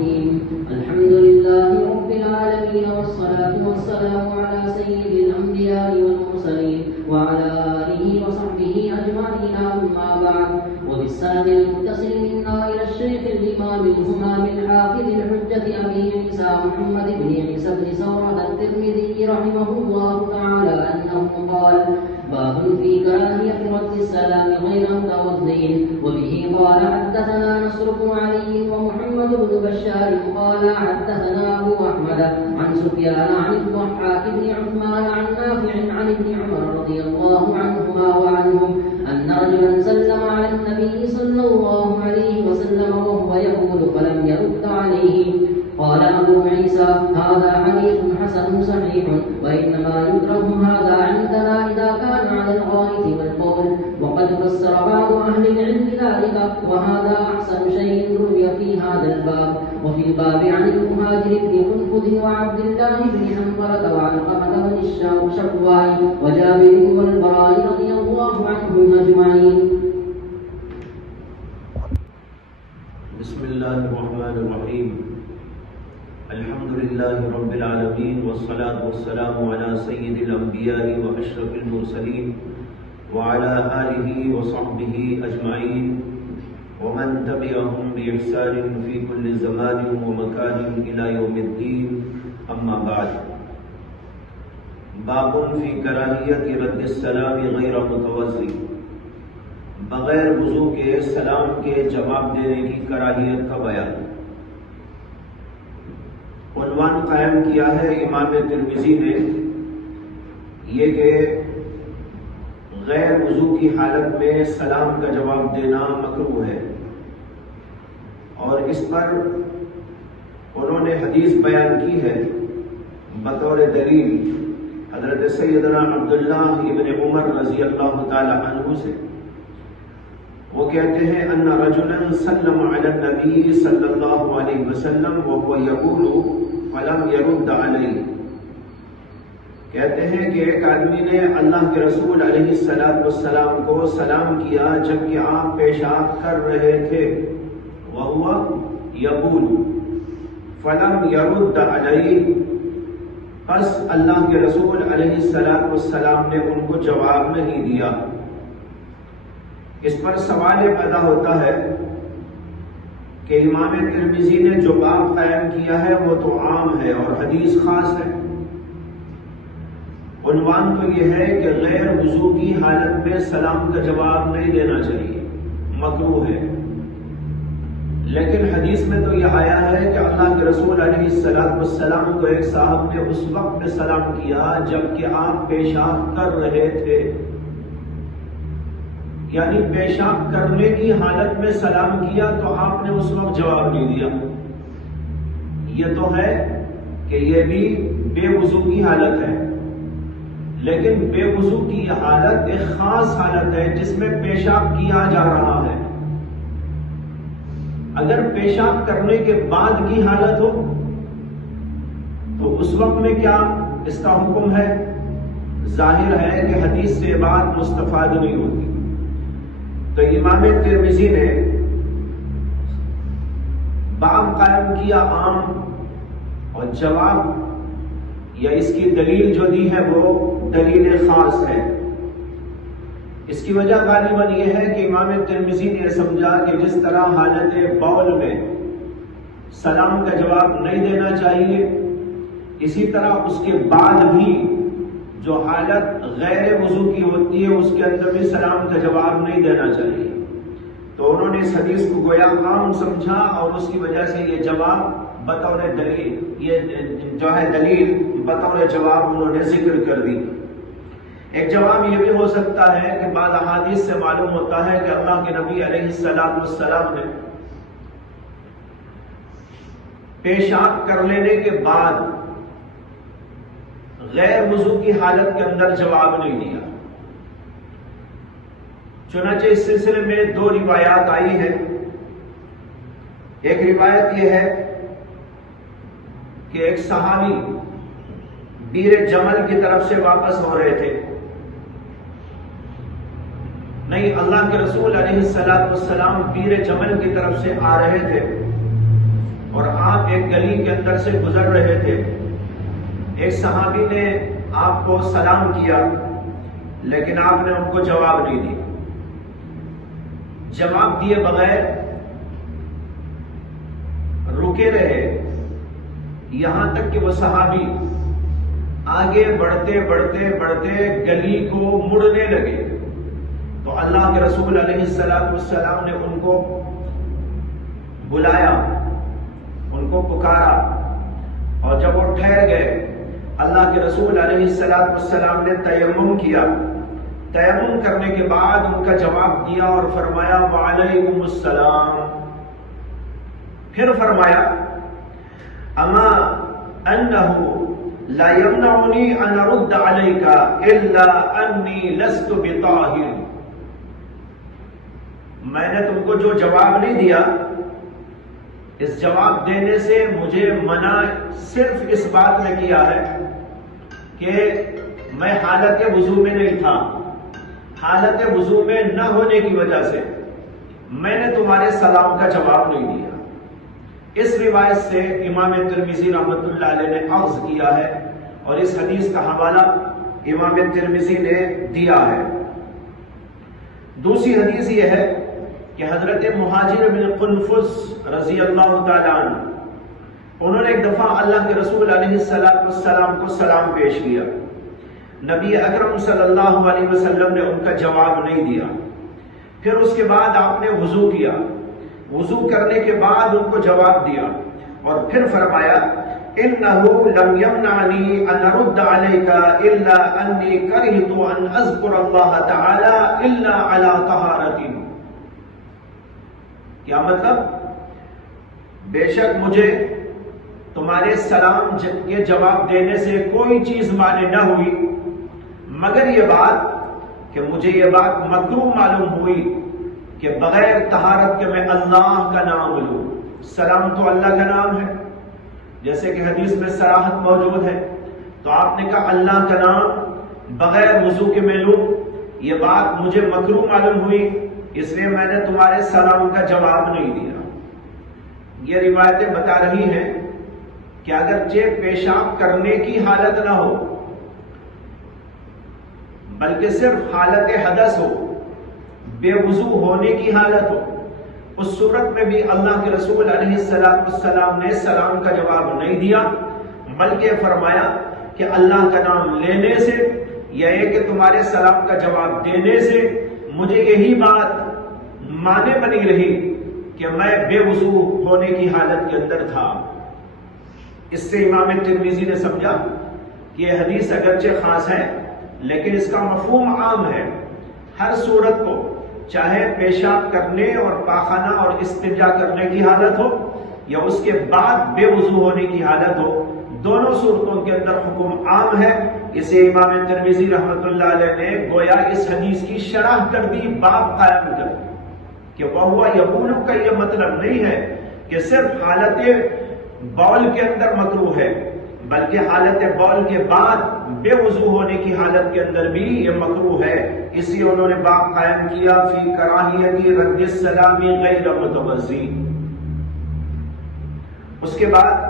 الرحيم. الحمد لله رب العالمين، والصلاة والسلام على سيد الأنبياء والمرسلين وعلى آله وصحبه أجمعين، أما بعد. وبالسند المتصل منا إلى الشيخ الإمام الهمام الحافظ الحجة أبي عيسى محمد بن عيسى بن ثورة الترمذي رحمه الله تعالى أنه قال: باب في كراهية رد السلام غير متوضئ. وبه قال: حدثنا نصر بن علي ومحمد بن بشار قال: حدثنا أبو أحمد عن سفيان عن الضحاك بن عثمان عن نافع عن ابن عمر رضي الله عنهما وعنهم أن رجلا سلم على النبي صلى الله عليه وسلم وهو يقول فلم يرد عليه. قال أبو عيسى: هذا حديث حسن صحيح، وإنما يكره هذا عندنا إذا كان على الغائط والقول، وقد فسر بعض أهل العلم ذلك، وهذا أحسن شيء روي في هذا الباب. وفي الباب عن المهاجر بن منفذ وعبد الله بن حنظلة وعلقمة بن الشوال وجابر والبراء رضي الله عنهم أجمعين. بسم الله الرحمن الرحيم. الحمد لله رب العالمين، والصلاة والسلام على سيد الأنبياء وأشرف المرسلين وعلى آله وصحبه أجمعين ومن تبعهم بإحسان في كل زمان ومكان إلى يوم الدين، أما بعد. باب في كراهية رد السلام غير متوضئ. بغیر وضو کے سلام کے جواب دینے کی کراہیت کا بیان. عنوان قائم کیا ہے امام ترمذی نے یہ کہ غیر وضو کی حالت میں سلام کا جواب دینا مکروہ ہے، اور اس پر انہوں نے حدیث بیان کی ہے بطور دلیل حضرت سیدنا عبداللہ ابن عمر رضی اللہ تعالی عنہ سے. وہ کہتے ہیں ان رجلا سلم علی النبی صلی اللہ علیہ وسلم وهو یقول فلم يرد علیہ. کہتے ہیں کہ ایک آدمی نے اللہ کے رسول علیہ السلام کو سلام کیا جبکہ آپ پیشاب کر رہے تھے. وهو یقول فلم يرد علیہ، پس اللہ کے رسول علیہ السلام نے ان کو جواب نہیں دیا. اس پر سوال پیدا ہوتا ہے کہ امام ترمذی نے جو باب قائم کیا ہے وہ تو عام ہے اور حدیث خاص ہے. عنوان تو یہ ہے کہ غیر وضو کی حالت میں سلام کا جواب نہیں دینا چاہیے، مکروہ ہے. لیکن حدیث میں تو یہ آیا ہے کہ اللہ کے رسول علیہ السلام کو ایک صاحب نے اس وقت میں سلام کیا جبکہ آپ پیشاب کر رہے تھے، یعنی پیشاب کرنے کی حالت میں سلام کیا تو آپ نے اس وقت جواب نہیں دیا. یہ تو ہے کہ یہ بھی بے وضو کی حالت ہے، لیکن بے وضو کی حالت ایک خاص حالت ہے جس میں پیشاب کیا جا رہا ہے. اگر پیشاب کرنے کے بعد کی حالت ہو تو اس وقت میں کیا اس کا حکم ہے؟ ظاہر ہے کہ حدیث سے بات مستفاد نہیں ہوتی. تو امام ترمذی نے باب قائم کیا عام، اور جواب یا اس کی دلیل جو دی ہے وہ دلیل خاص ہے. اس کی وجہ غالباً یہ ہے کہ امام ترمذی نے سمجھا کہ جس طرح حالت بول میں سلام کا جواب نہیں دینا چاہیے، اسی طرح اس کے بعد بھی جو حالت غیر وضو کی ہوتی ہے اس کے اندر بھی سلام کا جواب نہیں دینا چاہیے. تو انہوں نے اس حدیث کو گویا عام سمجھا اور اس کی وجہ سے یہ جواب بطور دلیل، یہ جو ہے دلیل بطور جواب انہوں نے ذکر کر دی. ایک جواب یہ بھی ہو سکتا ہے کہ بعض احادیث سے معلوم ہوتا ہے کہ اللہ کے نبی علیہ السلام نے پیشاب کر لینے کے بعد غیر وضو کی حالت کے اندر جواب نہیں دیا. چنانچہ اس سلسلے میں دو روایات آئی ہیں. ایک روایت یہ ہے کہ ایک صحابی بیر جمل کی طرف سے واپس ہو رہے تھے. نہیں، اللہ کے رسول علیہ السلام بیر جمل کی طرف سے آ رہے تھے. اور آپ ایک گلی کے اندر سے گزر رہے تھے، ایک صحابی نے آپ کو سلام کیا لیکن آپ نے ان کو جواب نہیں دیا۔ جواب دیے بغیر رکے رہے یہاں تک کہ وہ صحابی آگے بڑھتے بڑھتے بڑھتے گلی کو مڑنے لگے، تو اللہ کے رسول علیہ السلام نے ان کو بلایا، ان کو پکارا، اور جب وہ ٹھہر گئے اللہ کے رسول علیہ السلام نے تیمم کیا۔ تیمم کرنے کے بعد ان کا جواب دیا اور فرمایا وعلیکم السلام۔ پھر فرمایا اما انہ لا یمنعنی ان ارد علیک الا انی لست بطاہر، میں نے تم کو جو جواب نہیں دیا، اس جواب دینے سے مجھے منع صرف اس بات نے کیا ہے کہ میں حالت وضو میں نہیں تھا، حالت وضو میں نہ ہونے کی وجہ سے میں نے تمہارے سلام کا جواب نہیں دیا۔ اس روایت سے امام ترمذی رحمۃ اللہ علیہ نے اخذ کیا ہے اور اس حدیث کا حوالہ امام ترمذی نے دیا ہے۔ دوسری حدیث یہ ہے کہ حضرت مہاجر بن قنفذ رضی اللہ تعالیٰ عنہ، انہوں نے ایک دفعہ اللہ کے رسول علیہ السلام کو سلام پیش کیا، نبی اکرم صلی اللہ علیہ وسلم نے ان کا جواب نہیں دیا۔ پھر اس کے بعد آپ نے وضو کیا، وضو کرنے کے بعد ان کو جواب دیا اور پھر فرمایا انہ لم یمنعنی ان ارد علیک الا انی کرہت ان اذکر اللہ تعالی الا علی طہارۃ۔ کیا مطلب؟ بے شک مجھے تمہارے سلام کے جواب دینے سے کوئی چیز مانے نہ ہوئی مگر یہ بات کہ مجھے یہ بات مکروہ معلوم ہوئی کہ بغیر طہارت کے میں اللہ کا نام لوں۔ سلام تو اللہ کا نام ہے، جیسے کہ حدیث میں صراحت موجود ہے، تو آپ نے کہا اللہ کا نام بغیر وضو کے میں لوں، یہ بات مجھے مکروہ معلوم ہوئی، اس لیے میں نے تمہارے سلام کا جواب نہیں دیا۔ یہ روایتیں بتا رہی ہیں کہ اگرچہ پیشاب کرنے کی حالت نہ ہو بلکہ صرف حالت حدث ہو، بے وضو ہونے کی حالت ہو، اس صورت میں بھی اللہ کے رسول علیہ السلام نے سلام کا جواب نہیں دیا بلکہ فرمایا کہ اللہ کا نام لینے سے یا یہ کہ تمہارے سلام کا جواب دینے سے مجھے یہی بات مانے بنی رہی کہ میں بے وضو ہونے کی حالت کے اندر تھا۔ اس سے امام ترمذی نے سمجھا کہ یہ حدیث اگرچہ خاص ہے لیکن اس کا مفہوم عام ہے، ہر صورت کو چاہے پیشاب کرنے اور پاخانہ اور استنجا کرنے کی حالت ہو یا اس کے بعد بے وضو ہونے کی حالت ہو، دونوں صورتوں کے اندر حکم عام ہے۔ اسے امام ترمذی رحمۃ اللہ علیہ نے گویا اس حدیث کی شرح کر دی، باب قائم کر دی کہ وہو یقول کا یہ مطلب نہیں ہے کہ صرف حالت بول کے اندر مکروہ ہے بلکہ حالت بول کے بعد بے وضو ہونے کی حالت کے اندر بھی یہ مکروہ ہے۔ اسی انہوں نے باب قائم کیا فی کراہیت رد السلام غیر متوضی۔ اس کے بعد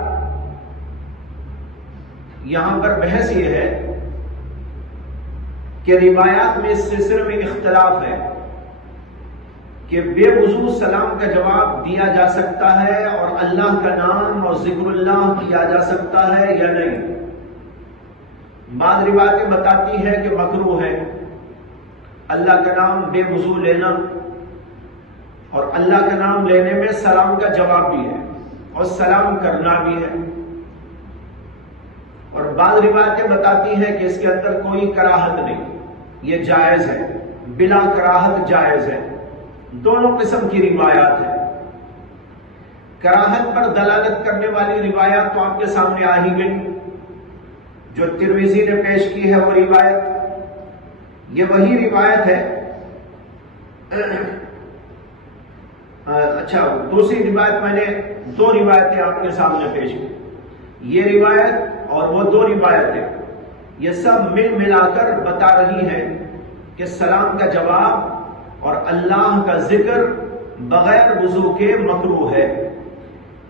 یہاں پر بحث یہ ہے کہ روایات میں اس سلسلے میں اختلاف ہے کہ بے وضو سلام کا جواب دیا جا سکتا ہے اور اللہ کا نام اور ذکر اللہ کیا جا سکتا ہے یا نہیں۔ بعض روایتیں بتاتی ہیں کہ مکروہ ہے اللہ کا نام بے وضو لینا، اور اللہ کا نام لینے میں سلام کا جواب بھی ہے اور سلام کرنا بھی ہے، اور بعض روایتیں بتاتی ہیں کہ اس کے اندر کوئی کراہت نہیں، یہ جائز ہے، بلا کراہت جائز ہے۔ دونوں قسم کی روایات ہیں۔ کراہت پر دلالت کرنے والی روایات تو آپ کے سامنے آ ہی گئی، جو ترمذی نے پیش کی ہے وہ روایت، یہ وہی روایت ہے۔ اچھا، دوسری روایت میں نے دو روایتیں آپ کے سامنے پیش کی، یہ روایت اور وہ دو روایتیں، یہ سب مل ملا کر بتا رہی ہیں کہ سلام کا جواب اور اللہ کا ذکر بغیر وضو کے مکروہ ہے۔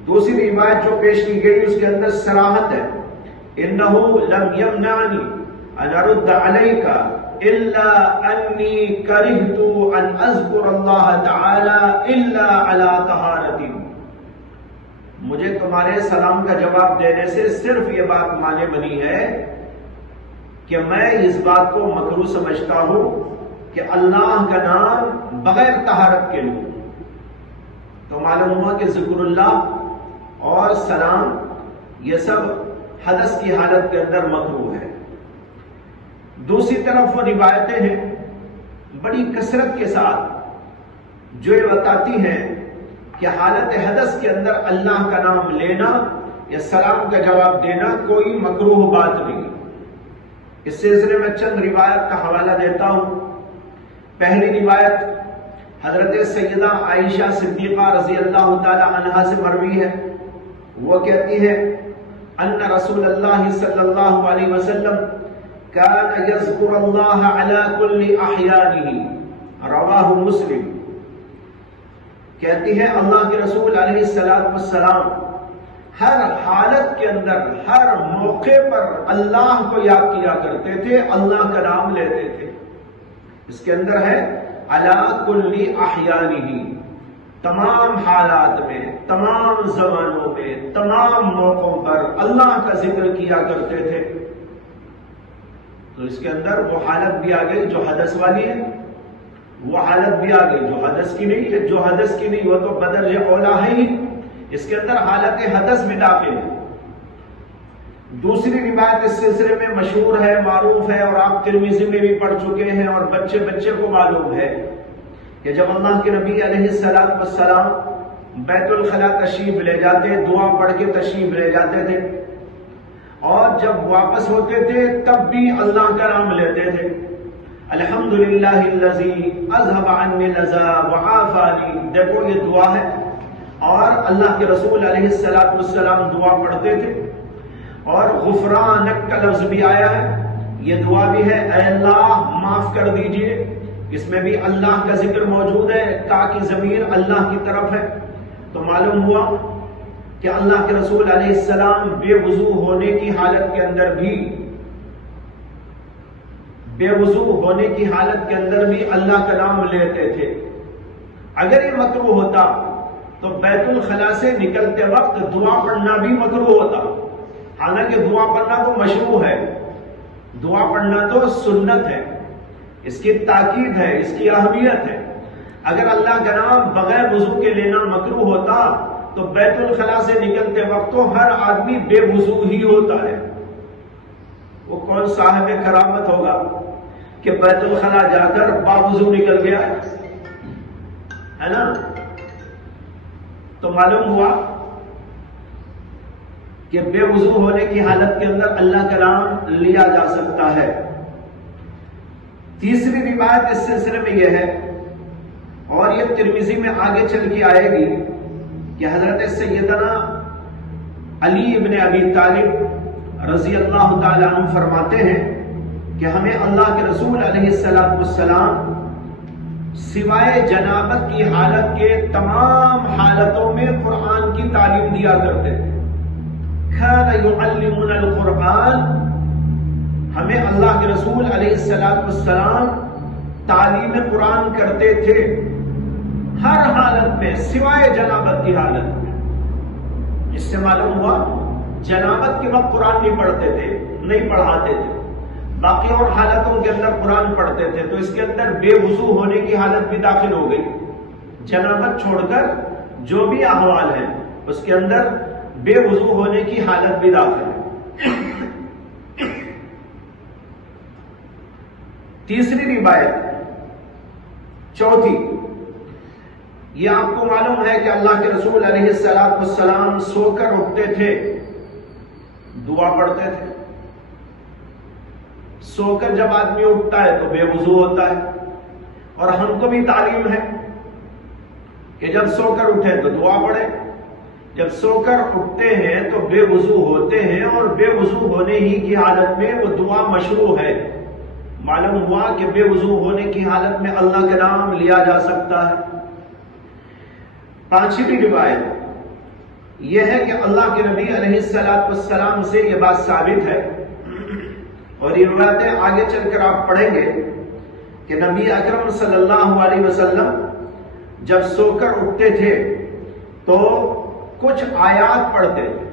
دوسری روایت جو پیش کی گئی اس کے اندر صراحت ہے، انہو لم یمنعنی ان ارد علیک الا انی کرہت ان اذکر اللہ تعالی الا علی طہارت، مجھے تمہارے سلام کا جواب دینے سے صرف یہ بات مانے بنی ہے کہ میں اس بات کو مکروہ سمجھتا ہوں کہ اللہ کا نام بغیر طہارت کے لوں۔ تو معلوم ہوا کہ ذکر اللہ اور سلام یہ سب حدث کی حالت کے اندر مکروہ ہے۔ دوسری طرف وہ روایتیں ہیں بڑی کثرت کے ساتھ جو یہ بتاتی ہیں کہ حالت حدث کے اندر اللہ کا نام لینا یا سلام کا جواب دینا کوئی مکروہ بات نہیں۔ اس سلسلے میں چند روایت کا حوالہ دیتا ہوں۔ پہلی روایت حضرت سیدہ عائشہ صدیقہ رضی اللہ تعالی عنہا سے مروی ہے، وہ کہتی ہے ان رسول اللہ صلی اللہ علیہ وسلم كان يذكر الله على كل احيانه، رواہ مسلم۔ کہتی ہے اللہ کے رسول علیہ السلام ہر حالت کے اندر ہر موقع پر اللہ کو یاد کیا کرتے تھے، اللہ کا نام لیتے تھے۔ اس کے اندر ہے علی کل احیانہ، تمام حالات میں، تمام زمانوں میں، تمام موقعوں پر اللہ کا ذکر کیا کرتے تھے۔ تو اس کے اندر وہ حالت بھی آ گئی جو حدث والی ہے، وہ حالت بھی آ گئی جو حدث کی نہیں ہے۔ جو حدث کی نہیں وہ تو بدرجہ اولا ہے ہی، اس کے اندر حالت حدث میں داخل ہے۔ دوسری روایت اس سلسلے میں مشہور ہے، معروف ہے، اور آپ ترمذی میں بھی پڑھ چکے ہیں اور بچے بچے کو معلوم ہے کہ جب اللہ کے نبی علیہ السلام بیت الخلا تشریف لے جاتے، دعا پڑھ کے تشریف لے جاتے تھے، اور جب واپس ہوتے تھے تب بھی اللہ کا نام لیتے تھے۔ الحمدللہ الذی اذهب عنی العذا وعافانی، دیکھو یہ دعا ہے، اور اللہ کے رسول علیہ السلام دعا پڑھتے تھے، اور غفرانک کا لفظ بھی آیا ہے، یہ دعا بھی ہے، اے اللہ معاف کر دیجئے، اس میں بھی اللہ کا ذکر موجود ہے، تاکہ ضمیر اللہ کی طرف ہے۔ تو معلوم ہوا کہ اللہ کے رسول علیہ السلام بے وضو ہونے کی حالت کے اندر بھی اللہ کا نام لیتے تھے۔ اگر یہ مکروہ ہوتا تو بیت الخلا سے نکلتے وقت دعا پڑھنا بھی مکروہ ہوتا، حالانکہ دعا پڑھنا تو مشروع ہے، دعا پڑھنا تو سنت ہے، اس کی تاکید ہے، اس کی اہمیت ہے۔ اگر اللہ کا نام بغیر وضو کے لینا مکروہ ہوتا تو بیت الخلا سے نکلتے وقت تو ہر آدمی بے وضو ہی ہوتا ہے۔ وہ کون صاحب کرامت ہوگا کہ بیت الخلا جا کر باوضو نکل گیا ہے نا؟ تو معلوم ہوا کہ بے وضو ہونے کی حالت کے اندر اللہ کا نام لیا جا سکتا ہے۔ تیسری روایت اس سلسلے میں یہ ہے، اور یہ ترمذی میں آگے چل کے آئے گی، کہ حضرت سیدنا علی ابن ابی طالب رضی اللہ تعالی عنہ فرماتے ہیں کہ ہمیں اللہ کے رسول علیہ السلام سوائے جنابت کی حالت کے تمام حالتوں میں قرآن کی تعلیم دیا کرتے تھے۔ کان یعلمنا القرآن، ہمیں اللہ کے رسول علیہ السلام تعلیم قرآن کرتے تھے ہر حالت میں سوائے جنابت کی حالت میں۔ اس سے معلوم ہوا جنابت کے وقت قرآن نہیں پڑھتے تھے، نہیں پڑھاتے تھے، باقی اور حالتوں کے اندر قرآن پڑھتے تھے۔ تو اس کے اندر بے وضو ہونے کی حالت بھی داخل ہو گئی، جنابت چھوڑ کر جو بھی احوال ہیں اس کے اندر بے وضو ہونے کی حالت بھی داخل ہے۔ تیسری روایت، چوتھی، یہ آپ کو معلوم ہے کہ اللہ کے رسول علیہ السلام سو کر اٹھتے تھے، دعا پڑھتے تھے۔ سو کر جب آدمی اٹھتا ہے تو بے وضو ہوتا ہے، اور ہم کو بھی تعلیم ہے کہ جب سو کر اٹھے تو دعا پڑھے، جب سو کر اٹھتے ہیں تو بے وضو ہوتے ہیں، اور بے وضو ہونے ہی کی حالت میں وہ دعا مشروع ہے۔ معلوم ہوا کہ بے وضو ہونے کی حالت میں اللہ کا نام لیا جا سکتا ہے۔ پانچویں روایت، یہ ہے کہ اللہ کے نبی علیہ السلام سے یہ بات ثابت ہے، اور یہ روایتیں آگے چل کر آپ پڑھیں گے کہ نبی اکرم صلی اللہ علیہ وسلم جب سو کر اٹھتے تھے تو کچھ آیات پڑھتے تھے،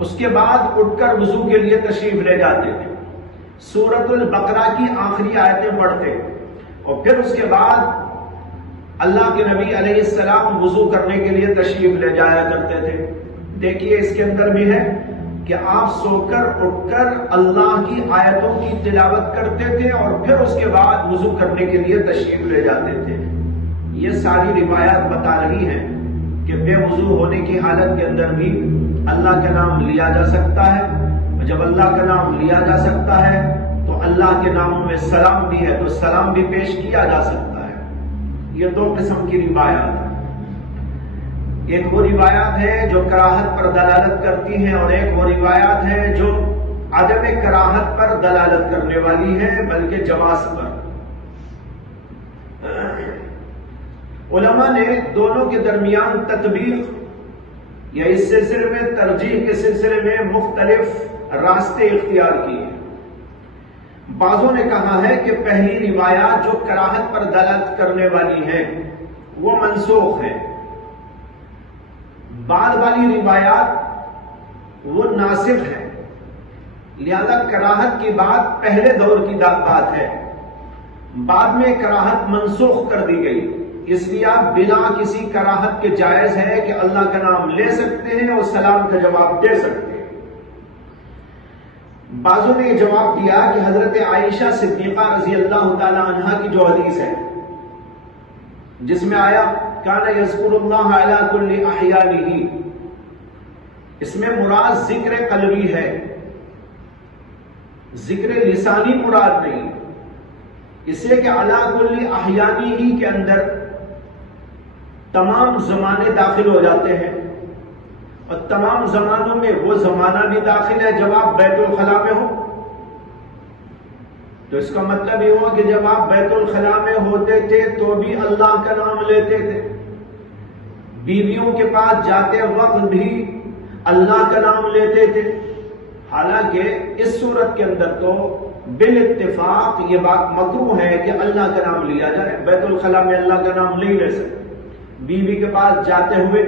اس کے بعد اٹھ کر وضو کے لیے تشریف لے جاتے تھے، سورۃ البقرہ کی آخری آیتیں پڑھتے، اور پھر اس کے بعد اللہ کے نبی علیہ السلام وضو کرنے کے لیے تشریف لے جایا کرتے تھے۔ دیکھیے اس کے اندر بھی ہے کہ آپ سو کر اٹھ کر اللہ کی آیتوں کی تلاوت کرتے تھے اور پھر اس کے بعد وضو کرنے کے لیے تشریف لے جاتے تھے۔ یہ ساری روایات بتا رہی ہیں کہ بے وضو ہونے کی حالت کے اندر بھی اللہ کا نام لیا جا سکتا ہے، اور جب اللہ کا نام لیا جا سکتا ہے تو اللہ کے ناموں میں سلام بھی ہے، تو سلام بھی پیش کیا جا سکتا ہے۔ یہ دو قسم کی روایات ہیں، ایک وہ روایات ہے جو کراہت پر دلالت کرتی ہیں، اور ایک وہ روایات ہے جو عدم کراہت پر دلالت کرنے والی ہے بلکہ جواز پر۔ علماء نے دونوں کے درمیان تطبیق یا اس سلسلے میں ترجیح کے سلسلے میں مختلف راستے اختیار کیے۔ بعضوں نے کہا ہے کہ پہلی روایات جو کراہت پر دلالت کرنے والی ہیں وہ منسوخ ہے، بعد والی روایات وہ ناسخ ہے، لہذا کراہت کی بات پہلے دور کی بات ہے، بعد میں کراہت منسوخ کر دی گئی، اس لیے آپ بلا کسی کراہت کے جائز ہے کہ اللہ کا نام لے سکتے ہیں اور سلام کا جواب دے سکتے ہیں۔ بعضوں نے یہ جواب دیا کہ حضرت عائشہ صدیقہ رضی اللہ تعالی عنہا کی جو حدیث ہے جس میں آیا کان یذکر اللہ علی کل احیانہ، اس میں مراد ذکر قلبی ہے، ذکر لسانی مراد نہیں، اس لیے کہ علی کل احیانہ کے اندر تمام زمانے داخل ہو جاتے ہیں، اور تمام زمانوں میں وہ زمانہ بھی داخل ہے جب آپ بیت الخلا میں ہو، تو اس کا مطلب یہ ہوا کہ جب آپ بیت الخلا میں ہوتے تھے تو بھی اللہ کا نام لیتے تھے، بیویوں کے پاس جاتے وقت بھی اللہ کا نام لیتے تھے، حالانکہ اس صورت کے اندر تو بالاتفاق یہ بات مکروہ ہے کہ اللہ کا نام لیا جائے، بیت الخلا میں اللہ کا نام نہیں لے سکتے، بیوی کے پاس جاتے ہوئے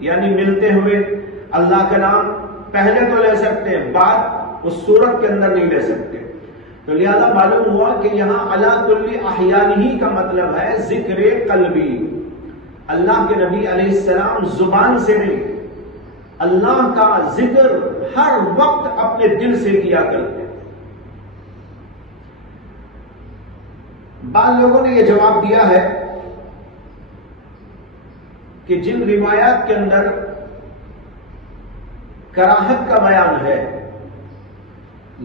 یعنی ملتے ہوئے اللہ کا نام پہلے تو لے سکتے ہیں، بعد اس صورت کے اندر نہیں لے سکتے، تو لہذا معلوم ہوا کہ یہاں علی کل احیانہ کا مطلب ہے ذکر قلبی، اللہ کے نبی علیہ السلام زبان سے نہیں، اللہ کا ذکر ہر وقت اپنے دل سے کیا کرتے ہیں۔ بعض لوگوں نے یہ جواب دیا ہے کہ جن روایات کے اندر کراہت کا بیان ہے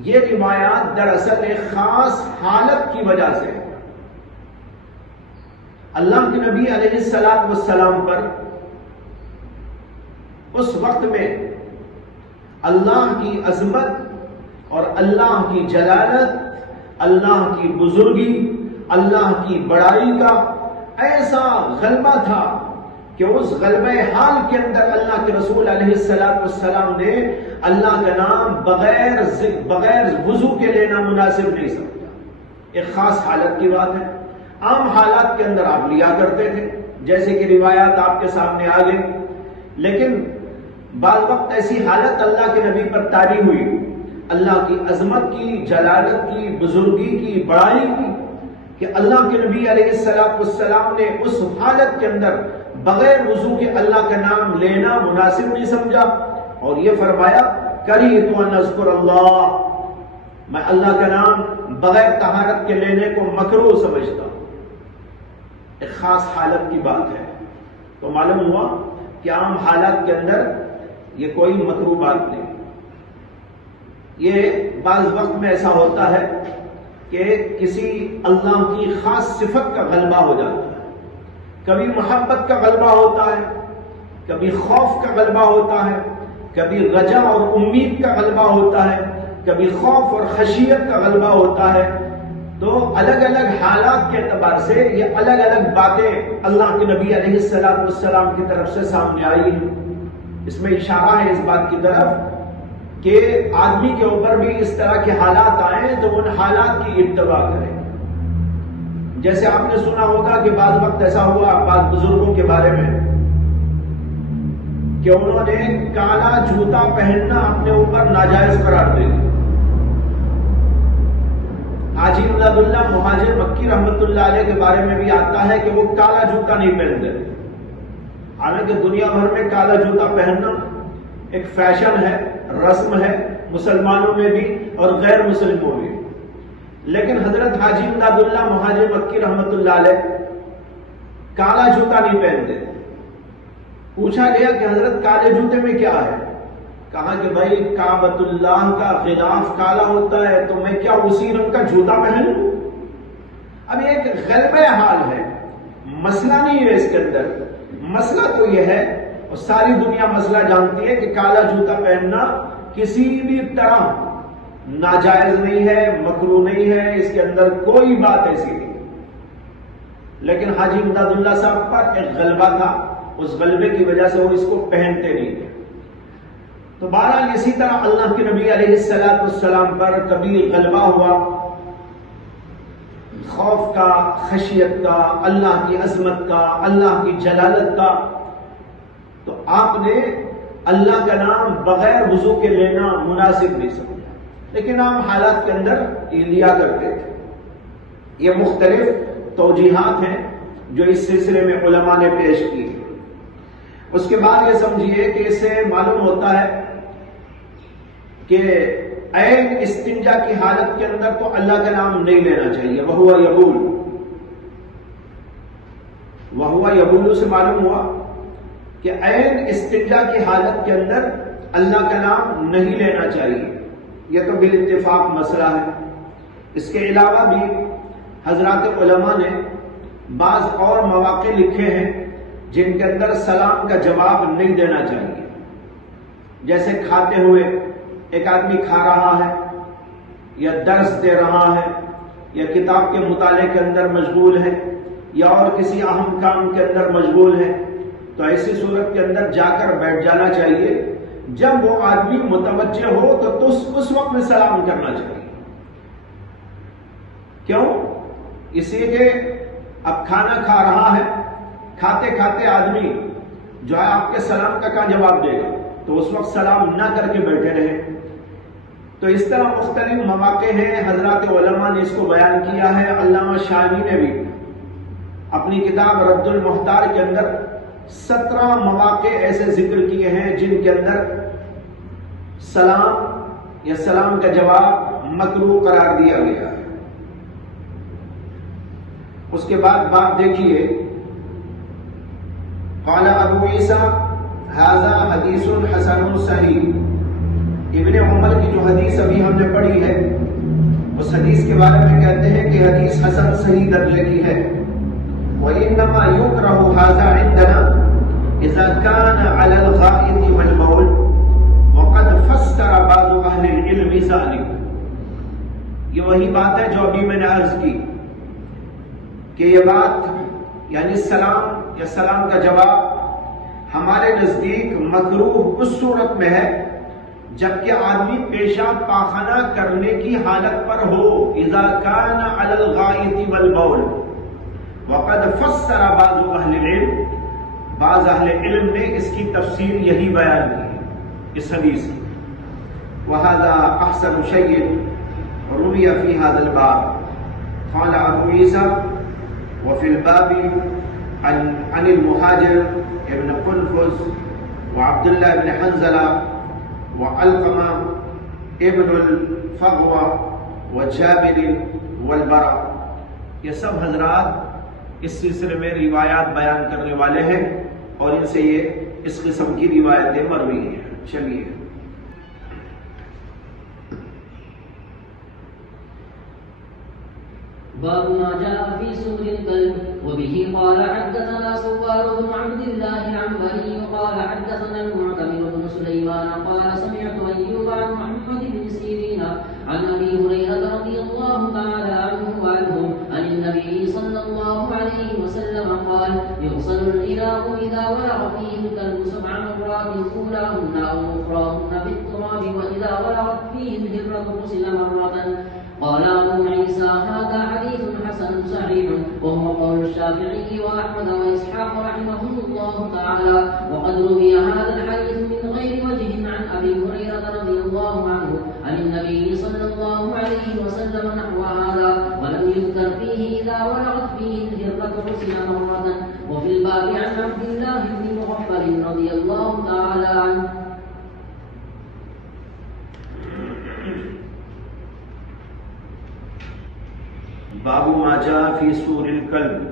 یہ روایات دراصل ایک خاص حالت کی وجہ سے اللہ کے نبی علیہ السلام پر اس وقت میں اللہ کی عظمت اور اللہ کی جلالت، اللہ کی بزرگی، اللہ کی بڑائی کا ایسا غلبہ تھا کہ اس غلبہ حال کے اندر اللہ کے رسول علیہ السلام نے اللہ کا نام بغیر وضو کے لینا مناسب نہیں سمجھا۔ ایک خاص حالت کی بات ہے، عام حالات کے اندر آپ لیا کرتے تھے جیسے کہ روایات آپ کے سامنے آ گئی، لیکن بعض وقت ایسی حالت اللہ کے نبی پر طاری ہوئی، اللہ کی عظمت کی، جلالت کی، بزرگی کی، بڑائی کی، کہ اللہ کے نبی علیہ السلام نے اس حالت کے اندر بغیر وضو کے اللہ کا نام لینا مناسب نہیں سمجھا، اور یہ فرمایا کریہت ان اذکر اللہ، میں اللہ کا نام بغیر طہارت کے لینے کو مکروہ سمجھتا ہوں۔ ایک خاص حالت کی بات ہے، تو معلوم ہوا کہ عام حالات کے اندر یہ کوئی مکروہ بات نہیں۔ یہ بعض وقت میں ایسا ہوتا ہے کہ کسی اللہ کی خاص صفت کا غلبہ ہو جاتا ہے، کبھی محبت کا غلبہ ہوتا ہے، کبھی خوف کا غلبہ ہوتا ہے، کبھی رجا اور امید کا غلبہ ہوتا ہے، کبھی خوف اور خشیت کا غلبہ ہوتا ہے، تو الگ الگ حالات کے اعتبار سے یہ الگ الگ باتیں اللہ کے نبی علیہ السلام کی طرف سے سامنے آئی ہیں. اس میں اشارہ ہے اس بات کی طرف کہ آدمی کے اوپر بھی اس طرح کے حالات آئیں تو ان حالات کی اتباع کریں. جیسے آپ نے سنا ہوگا کہ بعض وقت ایسا ہوا بعض بزرگوں کے بارے میں کہ انہوں نے کالا جوتا پہننا اپنے اوپر ناجائز قرار دے دیا. حاجی امداد اللہ مہاجر مکی رحمت اللہ علیہ کے بارے میں بھی آتا ہے کہ وہ کالا جوتا نہیں پہنتے. حالانکہ دنیا بھر میں کالا جوتا پہننا ایک فیشن ہے، رسم ہے، مسلمانوں میں بھی اور غیر مسلموں میں بھی. لیکن حضرت حاجی امداد اللہ مہاجر مکی رحمت اللہ علیہ کالا جوتا نہیں پہنتے. پوچھا گیا کہ حضرت کالے جوتے میں کیا ہے؟ کہا کہ بھائی کعبۃ اللہ کا غلاف کالا ہوتا ہے تو میں کیا اسی رنگ کا جوتا پہنوں؟ اب ایک غلبہ حال ہے، مسئلہ نہیں ہے اس کے اندر. مسئلہ تو یہ ہے اور ساری دنیا مسئلہ جانتی ہے کہ کالا جوتا پہننا کسی بھی طرح ناجائز نہیں ہے، مکروہ نہیں ہے، اس کے اندر کوئی بات ایسی نہیں. لیکن حاجی امداد اللہ صاحب پر ایک غلبہ تھا، اس غلبے کی وجہ سے وہ اس کو پہنتے نہیں تھے. تو بہرحال اسی طرح اللہ کے نبی علیہ السلام پر کبھی غلبہ ہوا خوف کا، خشیت کا، اللہ کی عظمت کا، اللہ کی جلالت کا، تو آپ نے اللہ کا نام بغیر وضو کے لینا مناسب نہیں سمجھا. لیکن عام حالات کے اندر یہ لیا کرتے تھے. یہ مختلف توجیحات ہیں جو اس سلسلے میں علماء نے پیش کی. اس کے بعد یہ سمجھیے کہ اس سے معلوم ہوتا ہے کہ عین استنجا کی حالت کے اندر تو اللہ کا نام نہیں لینا چاہیے. وہو یبول سے معلوم ہوا کہ عین استنجا کی حالت کے اندر اللہ کا نام نہیں لینا چاہیے. یہ تو بالاتفاق مسئلہ ہے. اس کے علاوہ بھی حضرات علماء نے بعض اور مواقع لکھے ہیں جن کے اندر سلام کا جواب نہیں دینا چاہیے. جیسے کھاتے ہوئے ایک آدمی کھا رہا ہے یا درس دے رہا ہے یا کتاب کے مطالعے کے اندر مشغول ہے یا اور کسی اہم کام کے اندر مشغول ہے تو ایسی صورت کے اندر جا کر بیٹھ جانا چاہیے. جب وہ آدمی متوجہ ہو تو اس وقت میں سلام کرنا چاہیے. کیوں؟ اس لیے کہ اب کھانا کھا رہا ہے، کھاتے کھاتے آدمی جو ہے آپ کے سلام کا جواب دے گا تو اس وقت سلام نہ کر کے بیٹھے رہے. تو اس طرح مختلف مواقع ہیں، حضرات علماء نے اس کو بیان کیا ہے. علامہ شامی نے بھی اپنی کتاب رد المحتار کے اندر 17 مواقع ایسے ذکر کیے ہیں جن کے اندر سلام یا سلام کا جواب مکروہ قرار دیا گیا ہے. اس کے بعد بات دیکھیے، قال ابو عیسیٰ ھذا حدیث حسن صحیح. ابن عمر کی جو حدیث ابھی ہم نے پڑھی ہے اس حدیث کے بارے میں کہتے ہیں کہ حدیث حسن صحیح درجے کی ہے. وَإِنَّمَا يُكْرَهُ هَذَا عِنْدَنَا إِذَا كَانَ عَلَى الْغَائِطِ وَالْبَوْلِ وَقَدْ فَسَّرَ بَعْضُ أَهْلِ الْعِلْمِ ذَلِكَ. یہ وہی بات ہے جو ابھی میں نے عرض کی کہ یہ بات یعنی سلام یا سلام کا جواب ہمارے نزدیک مکروہ اس صورت میں ہے جبکہ آدمی پیشاب پاخانہ کرنے کی حالت پر ہو. اذا کان علی الغائط والبول وقد فسر بعض اہل العلم، بعض اہل علم نے اس کی تفسیر یہی بیان کی اس حدیث میں. وهذا احسن شيء روي في هذا الباب. قال ابو عيسى وفي الباب عن المهاجر ابن قنفذ وعبد الله بن حنزلة وعلقمة ابن الفغوة وجابر والبراء. یہ سب حضرات اس سلسلے میں روایات بیان کرنے والے ہیں اور ان سے یہ اس قسم کی روایتیں مروی ہیں. چلیے باب ما جاء في سور الكلب. وبه قال حدثنا سوار بن عبد الله العنبري قال حدثنا المعتمر بن سليمان قال سمعت ايوب عن محمد بن سيرين عن ابي هريره رضي الله تعالى عنه يغسل الإناء إذا ولغ فيه الكلب 7 مرات أولاهن أو أخراهن بالتراب، وإذا ولغت فيه الهرة غسل مرة. قال أبو عيسى هذا حديث حسن صحيح، وهو قول الشافعي وأحمد وإسحاق رحمهم الله تعالى. وقد روي هذا الحديث من غير وجه عن أبي هريرة رضي الله عنه عن النبي صلى الله عليه وسلم نحو هذا، ولم يذكر فيه إذا ولغت فيه الهرة غسل مرة. وفي الباب عن عبد الله بن مغفل رضي الله تعالى عنه. باب ما جاء فی سور الکلب،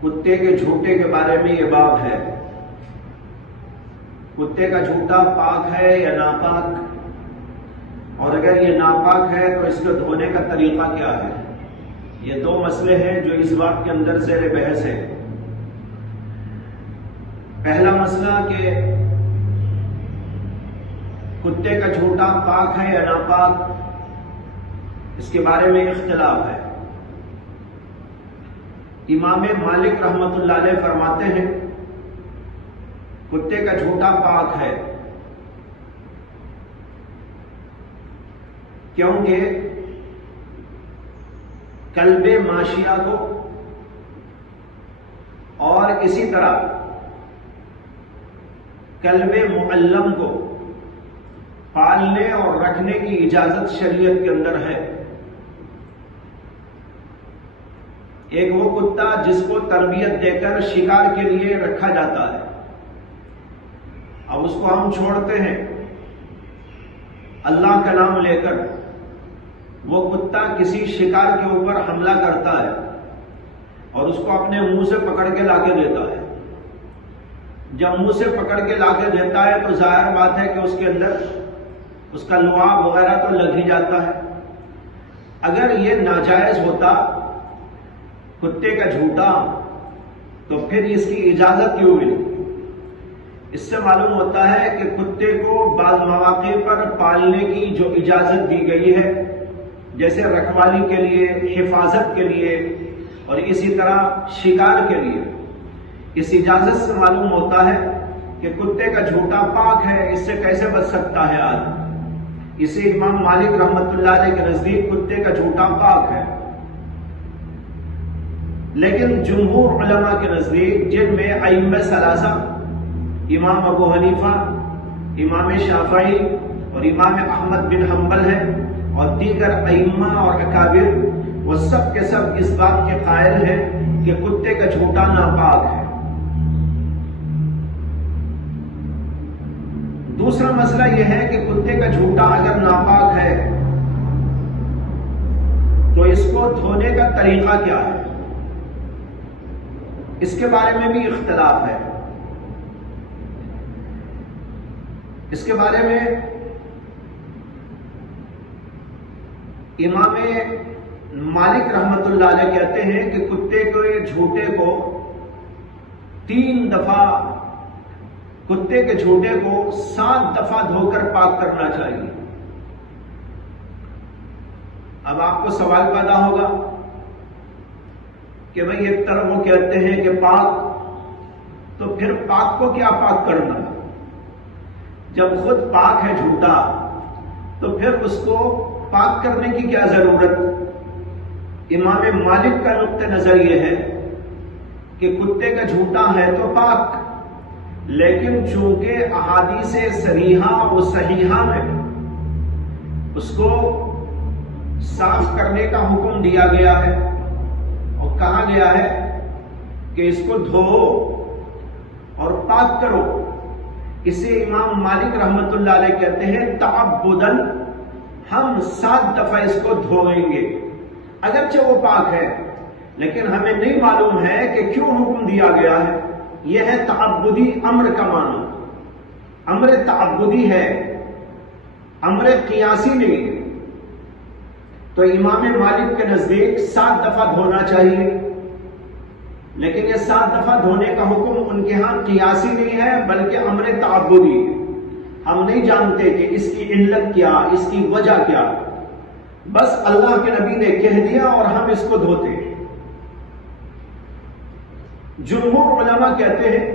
کتے کے جھوٹے کے بارے میں یہ باب ہے. کتے کا جھوٹا پاک ہے یا ناپاک، اور اگر یہ ناپاک ہے تو اس کو دھونے کا طریقہ کیا ہے. یہ 2 مسئلے ہیں جو اس باب کے اندر زیر بحث ہے. پہلا مسئلہ کہ کتے کا جھوٹا پاک ہے یا ناپاک، اس کے بارے میں اختلاف ہے. امام مالک رحمت اللہ علیہ فرماتے ہیں کتے کا جھوٹا پاک ہے، کیونکہ کلب ماشیہ کو اور اسی طرح کلب معلم کو پالنے اور رکھنے کی اجازت شریعت کے اندر ہے. ایک وہ کتا جس کو تربیت دے کر شکار کے لیے رکھا جاتا ہے، اب اس کو ہم چھوڑتے ہیں اللہ کا نام لے کر. وہ کتا کسی شکار کے اوپر حملہ کرتا ہے اور اس کو اپنے منہ سے پکڑ کے لا کے دیتا ہے. جب منہ سے پکڑ کے لا کے دیتا ہے تو ظاہر بات ہے کہ اس کے اندر اس کا لعاب وغیرہ تو لگ ہی جاتا ہے. اگر یہ ناجائز ہوتا کتے کا جھوٹا تو پھر اس کی اجازت کیوں ملی؟ اس سے معلوم ہوتا ہے کہ کتے کو بعض مواقع پر پالنے کی جو اجازت دی گئی ہے، جیسے رکھوالی کے لیے، حفاظت کے لیے اور اسی طرح شکار کے لیے، اس اجازت سے معلوم ہوتا ہے کہ کتے کا جھوٹا پاک ہے. اس سے کیسے بچ سکتا ہے آدمی؟ اسے امام مالک رحمت اللہ علیہ کے نزدیک کتے کا جھوٹا پاک ہے. لیکن جمہور علماء کے نزدیک، جن میں ائمہ ثلاثہ امام ابو حنیفہ، امام شافعی اور امام احمد بن حنبل ہے، اور دیگر ائمہ اور اکابر، وہ سب کے سب اس بات کے قائل ہیں کہ کتے کا جھوٹا ناپاک ہے. دوسرا مسئلہ یہ ہے کہ کتے کا جھوٹا اگر ناپاک ہے تو اس کو دھونے کا طریقہ کیا ہے؟ اس کے بارے میں بھی اختلاف ہے. اس کے بارے میں امام مالک رحمت اللہ علیہ کہتے ہیں کہ کتے کے جھوٹے کو 3 دفعہ، کتے کے جھوٹے کو 7 دفعہ دھو کر پاک کرنا چاہیے. اب آپ کو سوال پیدا ہوگا کہ بھئی ایک طرف وہ کہتے ہیں کہ پاک، تو پھر پاک کو کیا پاک کرنا؟ جب خود پاک ہے جھوٹا تو پھر اس کو پاک کرنے کی کیا ضرورت؟ امام مالک کا نقطہ نظر یہ ہے کہ کتے کا جھوٹا ہے تو پاک، لیکن چونکہ احادیث صریحہ و صحیحہ میں اس کو صاف کرنے کا حکم دیا گیا ہے اور کہا گیا ہے کہ اس کو دھو اور پاک کرو، اسے امام مالک رحمت اللہ علیہ کہتے ہیں تعبداً ہم 7 دفعہ اس کو دھوئیں گے. اگرچہ وہ پاک ہے لیکن ہمیں نہیں معلوم ہے کہ کیوں حکم دیا گیا ہے. یہ ہے تعبدی امر کا معنی، امر تعبدی ہے، امر قیاسی نہیں ہے. تو امام مالک کے نزدیک 7 دفعہ دھونا چاہیے، لیکن یہ 7 دفعہ دھونے کا حکم ان کے ہاں قیاسی نہیں ہے بلکہ امر تعبدی ہے. ہم نہیں جانتے کہ اس کی علت کیا، اس کی وجہ کیا، بس اللہ کے نبی نے کہہ دیا اور ہم اس کو دھوتے ہیں. جمہور علماء کہتے ہیں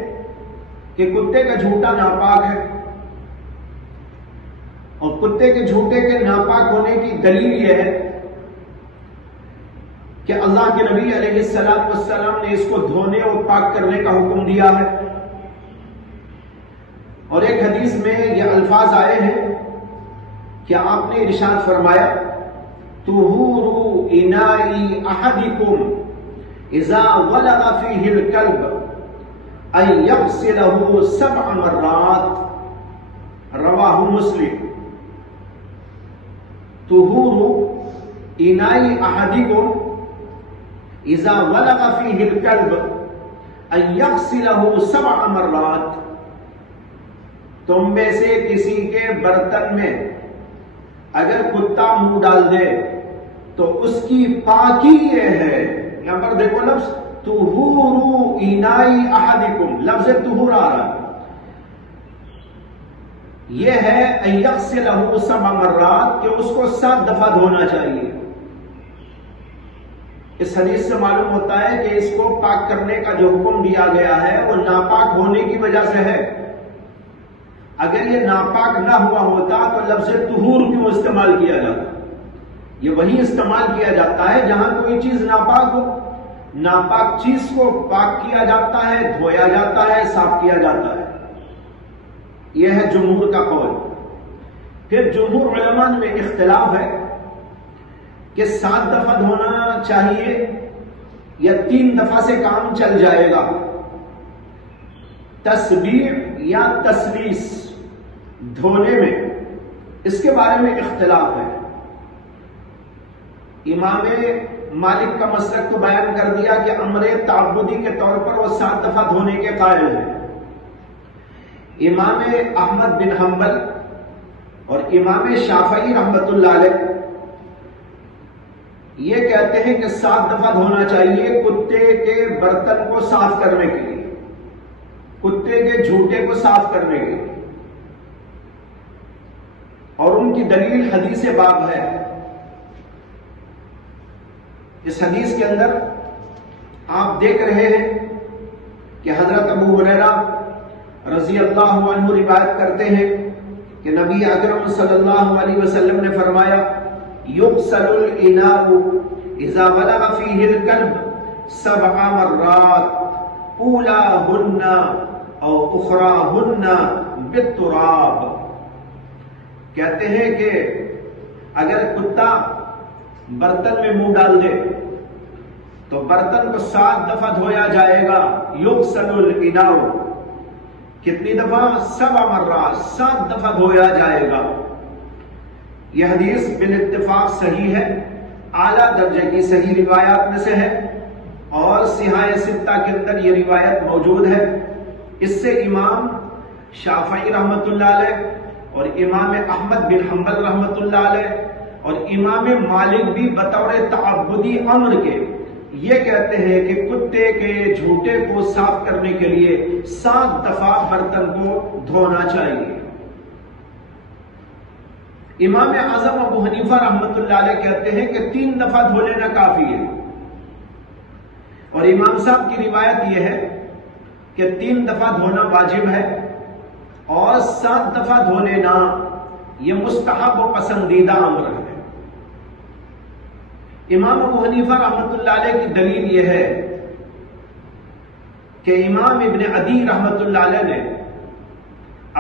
کہ کتے کا جھوٹا ناپاک ہے، اور کتے کے جھوٹے کے ناپاک ہونے کی دلیل یہ ہے کہ اللہ کے نبی علیہ السلام نے اس کو دھونے اور پاک کرنے کا حکم دیا ہے، اور ایک حدیث میں یہ الفاظ آئے ہیں کہ آپ نے ارشاد فرمایا طہور اناء احدکم اذا ولغ فیہ الکلب ان یغسلہ 7 مرات، رواہ مسلم۔ طہور اناء احدکم اذا ولغ فیہ الکلب ان یغسلہ 7 مرات، تم میں سے کسی کے برتن میں اگر کتا منہ ڈال دے تو اس کی پاکی یہ ہے، یہاں پر دیکھو لفظ طہور اناء احدکم، لفظ طہور آ رہا یہ ہے ان یغسلہ 7 مرات، کہ اس کو 7 دفعہ دھونا چاہیے۔ اس حدیث سے معلوم ہوتا ہے کہ اس کو پاک کرنے کا جو حکم دیا گیا ہے وہ ناپاک ہونے کی وجہ سے ہے۔ اگر یہ ناپاک نہ ہوا ہوتا تو لفظ طہور کیوں استعمال کیا جاتا؟ یہ وہی استعمال کیا جاتا ہے جہاں کوئی چیز ناپاک ہو، ناپاک چیز کو پاک کیا جاتا ہے، دھویا جاتا ہے، صاف کیا جاتا ہے۔ یہ ہے جمہور کا قول۔ پھر جمہور علماء میں اختلاف ہے کہ 7 دفعہ دھونا چاہیے یا 3 دفعہ سے کام چل جائے گا، تسبیح یا تسلیس دھونے میں، اس کے بارے میں اختلاف ہے۔ امام مالک کا مسلک تو بیان کر دیا کہ امر تعبدی کے طور پر وہ 7 دفعہ دھونے کے قائل ہیں۔ امام احمد بن حنبل اور امام شافعی رحمت اللہ علیہ یہ کہتے ہیں کہ 7 دفعہ دھونا چاہیے کتے کے برتن کو صاف کرنے کے لیے، کتے کے جھوٹے کو صاف کرنے کے لیے، اور ان کی دلیل حدیث باب ہے۔ اس حدیث کے اندر آپ دیکھ رہے ہیں کہ حضرت ابو ہریرہ رضی اللہ عنہ روایت کرتے ہیں کہ نبی اکرم صلی اللہ علیہ وسلم نے فرمایا یغسل الاناء اذا بلغ فیہ الکلب 7 مرات اولاہن او اخراہن بالتراب۔ کہتے ہیں کہ اگر کتا برتن میں منہ ڈال دے تو برتن کو 7 دفعہ دھویا جائے گا۔ یغسل الاناء، کتنی دفعہ؟ 7 مرات، 7 دفعہ دھویا جائے گا۔ یہ حدیث بالاتفاق صحیح ہے، اعلیٰ درجے کی صحیح روایات میں سے ہے، اور صحاح 6 کے اندر یہ روایت موجود ہے۔ اس سے امام شافعی رحمت اللہ علیہ اور امام احمد بن حنبل رحمت اللہ علیہ اور امام مالک بھی بطور تعبدی امر کے یہ کہتے ہیں کہ کتے کے جھوٹے کو صاف کرنے کے لیے 7 دفعہ برتن کو دھونا چاہیے۔ امام اعظم ابو حنیفہ رحمت اللہ علیہ کہتے ہیں کہ 3 دفعہ دھو لینا کافی ہے، اور امام صاحب کی روایت یہ ہے کہ 3 دفعہ دھونا واجب ہے، اور 7 دفعہ دھو لینا یہ مستحب و پسندیدہ امر ہے۔ امام ابو حنیفہ رحمت اللہ علیہ کی دلیل یہ ہے کہ امام ابن عدی رحمت اللہ علیہ نے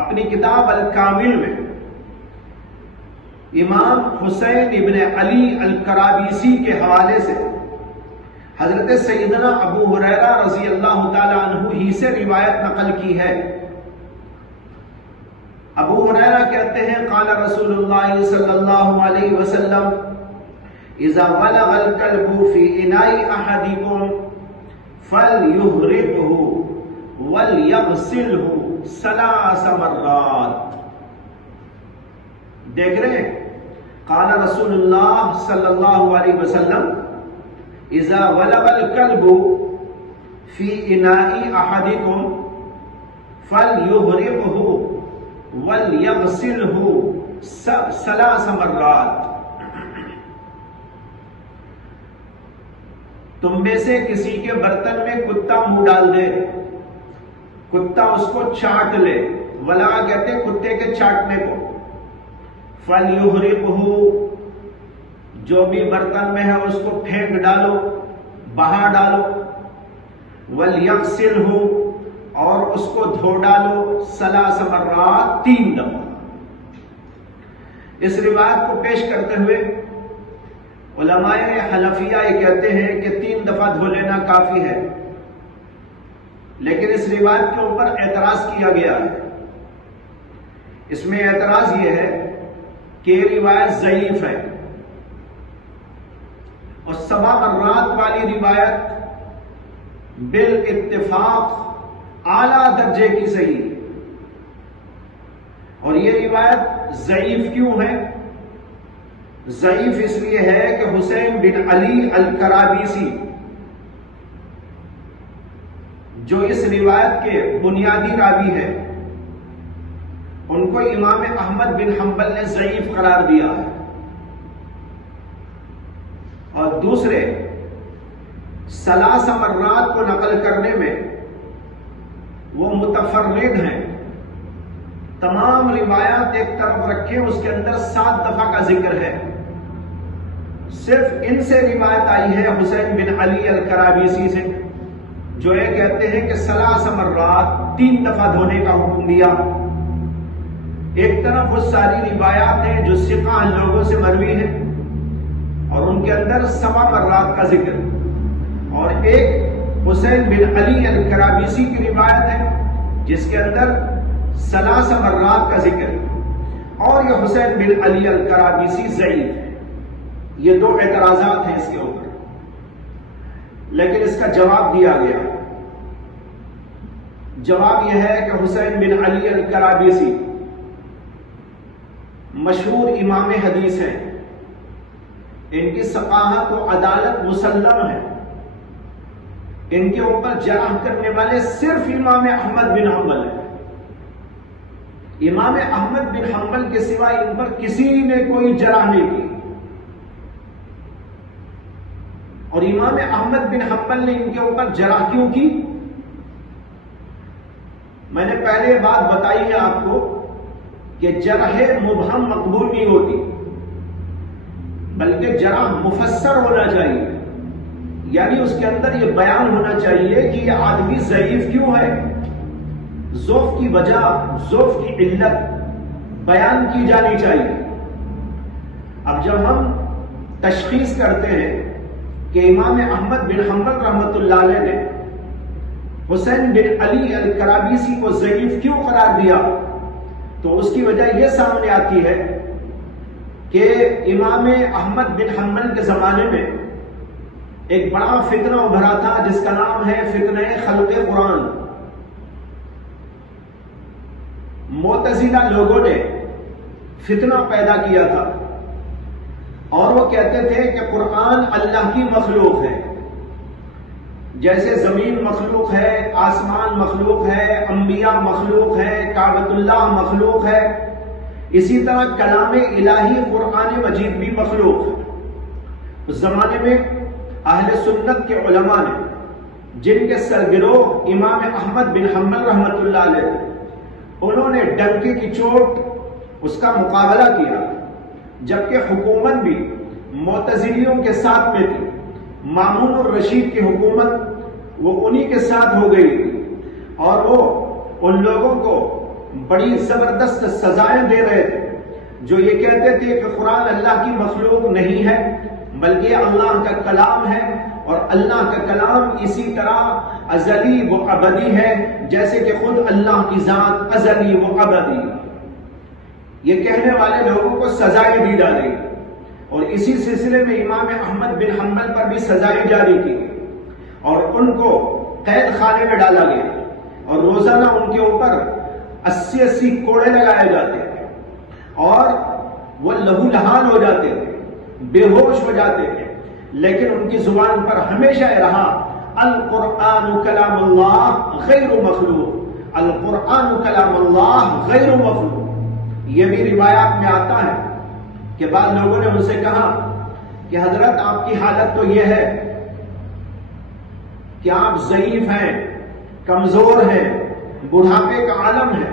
اپنی کتاب الکامل میں امام حسین ابن علی الکرابیسی کے حوالے سے حضرت سیدنا ابو ہریرہ رضی اللہ تعالی عنہ ہی سے روایت نقل کی ہے۔ ابو ہریرہ کہتے ہیں قال رسول اللہ صلی اللہ علیہ وسلم اذا ولغ الكلب في اناء احدكم فليهرقه وليغسله 3 مرات۔ دیکھ رہے ہیں، قال رسول اللہ صلی اللہ علیہ وسلم اذا ولغ الكلب في اناء احدكم فليهرقه وليغسله 3 مرات۔ تم میں سے کسی کے برتن میں کتا منہ ڈال دے، کتا اس کو چاٹ لے، ولا کہتے کتے کے چاٹنے کو، فَلْيُحْرِقْهُ، جو بھی برتن میں ہے اس کو پھینک ڈالو، بہا ڈالو، وَلْيَغْسِلْهُ، اور اس کو دھو ڈالو، 3 مرات، 3 دفعہ۔ اس روایت کو پیش کرتے ہوئے علماء حنفیہ یہ کہتے ہیں کہ 3 دفعہ دھو لینا کافی ہے، لیکن اس روایت کے اوپر اعتراض کیا گیا ہے۔ اس میں اعتراض یہ ہے کہ یہ روایت ضعیف ہے، اور 7 مرات والی روایت بالاتفاق اعلیٰ درجے کی صحیح ہے۔ اور یہ روایت ضعیف کیوں ہے؟ ضعیف اس لیے ہے کہ حسین بن علی الکرابیسی جو اس روایت کے بنیادی راوی ہے، ان کو امام احمد بن حنبل نے ضعیف قرار دیا ہے، اور دوسرے 3 مرات کو نقل کرنے میں وہ متفرد ہیں۔ تمام روایات ایک طرف رکھیں، اس کے اندر 7 دفعہ کا ذکر ہے، صرف ان سے روایت آئی ہے حسین بن علی الکرابیسی سے، جو یہ کہتے ہیں کہ 3 مرات 3 دفعہ دھونے کا حکم دیا۔ ایک طرف وہ ساری روایات ہیں جو ثقہ لوگوں سے مروی ہیں اور ان کے اندر 7 مرات کا ذکر، اور ایک حسین بن علی الکرابیسی کی روایت ہے جس کے اندر 3 مرات کا ذکر، اور یہ حسین بن علی الکرابیسی ضعیف ہے۔ یہ 2 اعتراضات ہیں اس کے اوپر، لیکن اس کا جواب دیا گیا۔ جواب یہ ہے کہ حسین بن علی الکرابیسی مشہور امام حدیث ہیں، ان کی ثقافت و عدالت مسلم ہے، ان کے اوپر جرح کرنے والے صرف امام احمد بن حنبل ہیں۔ امام احمد بن حنبل کے سوا ان پر کسی نے کوئی جرح نہیں کی، اور امام احمد بن حنبل نے ان کے اوپر جرح کیوں کی؟ میں نے پہلے بات بتائی ہے آپ کو کہ جرح مبہم مقبول نہیں ہوتی، بلکہ جرح مفسر ہونا چاہیے، یعنی اس کے اندر یہ بیان ہونا چاہیے کہ یہ آدمی ضعیف کیوں ہے، ضعف کی وجہ، ضعف کی علت بیان کی جانی چاہیے۔ اب جب ہم تشخیص کرتے ہیں کہ امام احمد بن حنبل رحمۃ اللہ علیہ نے حسین بن علی الکرابیسی کو ضعیف کیوں قرار دیا، تو اس کی وجہ یہ سامنے آتی ہے کہ امام احمد بن حنبل کے زمانے میں ایک بڑا فتنہ ابھرا تھا جس کا نام ہے فتنہ خلق قرآن۔ معتزلہ لوگوں نے فتنہ پیدا کیا تھا، اور وہ کہتے تھے کہ قرآن اللہ کی مخلوق ہے، جیسے زمین مخلوق ہے، آسمان مخلوق ہے، انبیاء مخلوق ہے، کعبۃ اللہ مخلوق ہے، اسی طرح کلام الہی قرآن مجید بھی مخلوق ہے۔ اس زمانے میں اہل سنت کے علماء نے، جن کے سرگروہ امام احمد بن حنبل رحمۃ اللہ علیہ، انہوں نے ڈنکے کی چوٹ اس کا مقابلہ کیا، جبکہ حکومت بھی معتزلیوں کے ساتھ میں تھی۔ مامون الرشید کی حکومت وہ انہی کے ساتھ ہو گئی تھی، اور وہ ان لوگوں کو بڑی زبردست سزائیں دے رہے تھے جو یہ کہتے تھے کہ قرآن اللہ کی مخلوق نہیں ہے بلکہ اللہ کا کلام ہے، اور اللہ کا کلام اسی طرح ازلی و ابدی ہے جیسے کہ خود اللہ کی ذات ازلی و ابدی۔ یہ کہنے والے لوگوں کو سزائیں دی جا رہی، اور اسی سلسلے میں امام احمد بن حنبل پر بھی سزائیں جاری کی اور ان کو قید خانے میں ڈالا گیا، اور روزانہ ان کے اوپر 80 کوڑے لگائے جاتے تھے، اور وہ لہو لہان ہو جاتے تھے، بے ہوش ہو جاتے تھے، لیکن ان کی زبان پر ہمیشہ رہا القرآن کلام اللہ غیر مخلوق، القرآن کلام اللہ غیر مخلوق۔ یہ بھی روایات میں آتا ہے کہ بعض لوگوں نے ان سے کہا کہ حضرت آپ کی حالت تو یہ ہے کہ آپ ضعیف ہیں، کمزور ہیں، بڑھاپے کا عالم ہے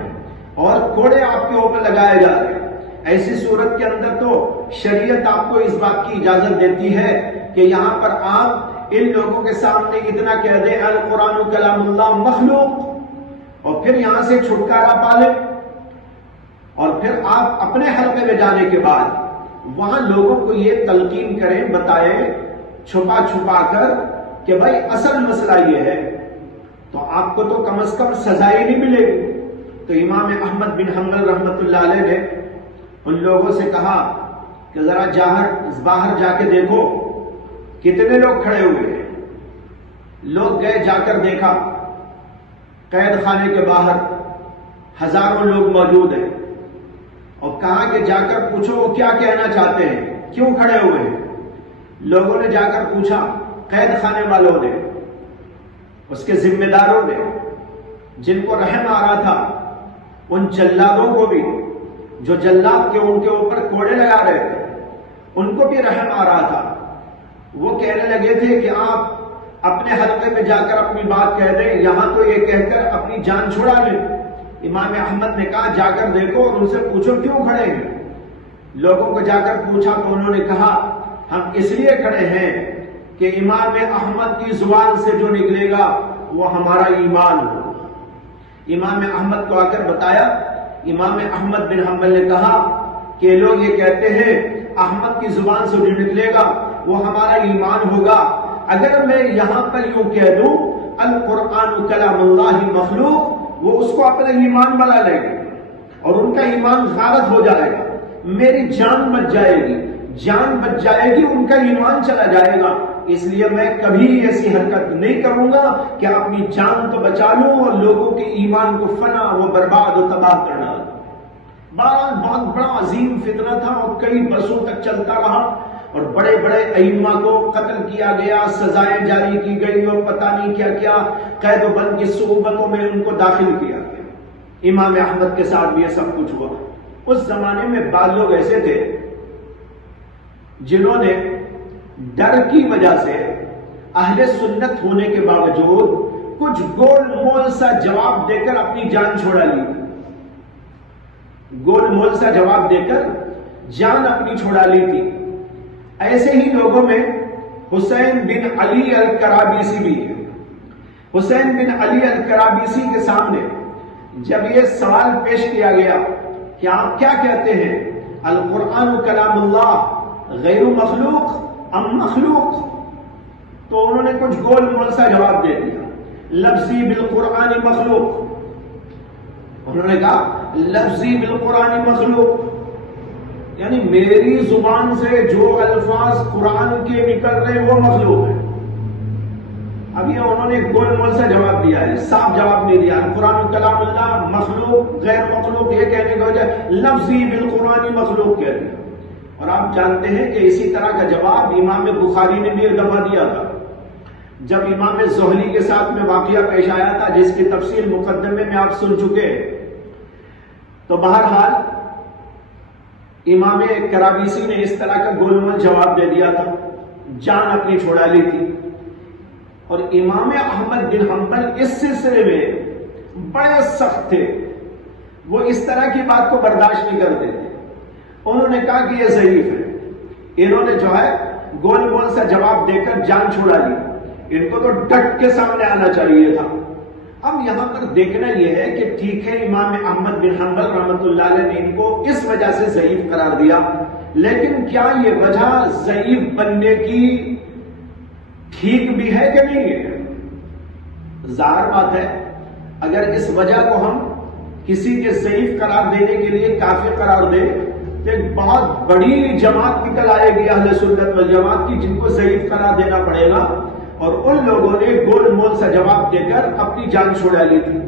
اور کوڑے آپ کے اوپر لگائے جا رہے ہیں، ایسی صورت کے اندر تو شریعت آپ کو اس بات کی اجازت دیتی ہے کہ یہاں پر آپ ان لوگوں کے سامنے اتنا کہہ دیں القرآن کلام اللہ مخلوق، اور پھر یہاں سے چھٹکارا پالے، اور پھر آپ اپنے حلقے میں جانے کے بعد وہاں لوگوں کو یہ تلقین کریں، بتائیں چھپا چھپا کر کہ بھائی اصل مسئلہ یہ ہے، تو آپ کو تو کم از کم سزائے نہیں ملے گی۔ تو امام احمد بن حنبل رحمت اللہ علیہ نے ان لوگوں سے کہا کہ ذرا باہر جا کے دیکھو کتنے لوگ کھڑے ہوئے ہیں۔ لوگ گئے، جا کر دیکھا قید خانے کے باہر ہزاروں لوگ موجود ہیں، اور کہا کہ جا کر پوچھو وہ کیا کہنا چاہتے ہیں، کیوں کھڑے ہوئے ہیں۔ لوگوں نے جا کر پوچھا، قید خانے والوں نے، اس کے ذمہ داروں نے، جن کو رحم آ رہا تھا، ان جلادوں کو بھی، جو جلاد کے ان کے اوپر کوڑے لگا رہے تھے، ان کو بھی رحم آ رہا تھا۔ وہ کہنے لگے تھے کہ آپ اپنے حلقے میں جا کر اپنی بات کہہ دیں، یہاں تو یہ کہہ کر اپنی جان چھڑا لیں۔ امام احمد نے کہا جا کر دیکھو اور ان سے پوچھو کیوں کھڑے ہیں۔ لوگوں کو جا کر پوچھا تو انہوں نے کہا ہم اس لیے کھڑے ہیں کہ امام احمد کی زبان سے جو نکلے گا وہ ہمارا ایمان ہو۔ امام احمد کو آ کر بتایا، امام احمد بن حنبل نے کہا کہ لوگ یہ کہتے ہیں احمد کی زبان سے جو نکلے گا وہ ہمارا ایمان ہوگا، اگر میں یہاں پر یوں کہہ دوں القرآن کلام اللہ مخلوق، وہ اس کو اپنا ایمان بنا لیں گے اور ان کا ایمان غارت ہو جائے گا، میری جان بچ جائے گی، جان بچ جائے گی، ان کا ایمان چلا جائے گا۔ اس لیے میں کبھی ایسی حرکت نہیں کروں گا کہ اپنی جان تو بچا لوں اور لوگوں کے ایمان کو فنا و برباد و تباہ کرنا۔ بہرحال بہت بڑا عظیم فتنہ تھا اور کئی برسوں تک چلتا رہا، اور بڑے بڑے ائمہ کو قتل کیا گیا، سزائیں جاری کی گئی، اور پتہ نہیں کیا کیا قید و بند کی صعوبتوں میں ان کو داخل کیا گیا۔ امام احمد کے ساتھ بھی یہ سب کچھ ہوا۔ اس زمانے میں بعض لوگ ایسے تھے جنہوں نے ڈر کی وجہ سے اہل سنت ہونے کے باوجود کچھ گول مول سا جواب دے کر اپنی جان چھوڑا لی، گول مول سا جواب دے کر جان اپنی چھوڑا لی تھی۔ ایسے ہی لوگوں میں حسین بن علی الکرابیسی بھی ہے۔ حسین بن علی الکرابیسی کے سامنے جب یہ سوال پیش کیا گیا کہ آپ کیا کہتے ہیں، القرآن کلام اللہ غیر مخلوق ام مخلوق، تو انہوں نے کچھ گول مول سا جواب دے دیا، لفظی بالقرآن مخلوق۔ انہوں نے کہا لفظی بالقرآن مخلوق، یعنی میری زبان سے جو الفاظ قرآن کے نکل رہے وہ مخلوق ہے۔ اب یہ انہوں نے گول مول سا جواب دیا ہے، صاف جواب نہیں دیا۔ قرآن کلام اللہ مخلوق غیر مخلوق یہ کہنے کے بجائے لفظی بالقرآن مخلوق کہہ دیا۔ اور آپ جانتے ہیں کہ اسی طرح کا جواب امام بخاری نے بھی ایک دفعہ دیا تھا، جب امام زہلی کے ساتھ میں واقعہ پیش آیا تھا جس کی تفصیل مقدمے میں آپ سن چکے۔ تو بہرحال امام کرابیسی نے اس طرح کا گول مول جواب دے دیا تھا، جان اپنی چھوڑا لی تھی۔ اور امام احمد بن حنبل اس سلسلے میں بڑے سخت تھے، وہ اس طرح کی بات کو برداشت نہیں کرتے تھے۔ انہوں نے کہا کہ یہ ضعیف ہے، انہوں نے جو ہے گول مول سا جواب دے کر جان چھوڑا لی، ان کو تو ڈٹ کے سامنے آنا چاہیے تھا۔ اب یہاں پر دیکھنا یہ ہے کہ ٹھیک ہے امام احمد بن حنبل رحمۃ اللہ علیہ نے ان کو اس وجہ سے ضعیف قرار دیا، لیکن کیا یہ وجہ ضعیف بننے کی ٹھیک بھی ہے کہ نہیں ہے؟ ظاہر بات ہے اگر اس وجہ کو ہم کسی کے ضعیف قرار دینے کے لیے کافی قرار دیں تو ایک بہت بڑی جماعت نکل آئے گی اہل سنت والجماعت کی، جن کو ضعیف قرار دینا پڑے گا، اور ان لوگوں نے گول مول سا جواب دے کر اپنی جان چھوڑا لی تھی۔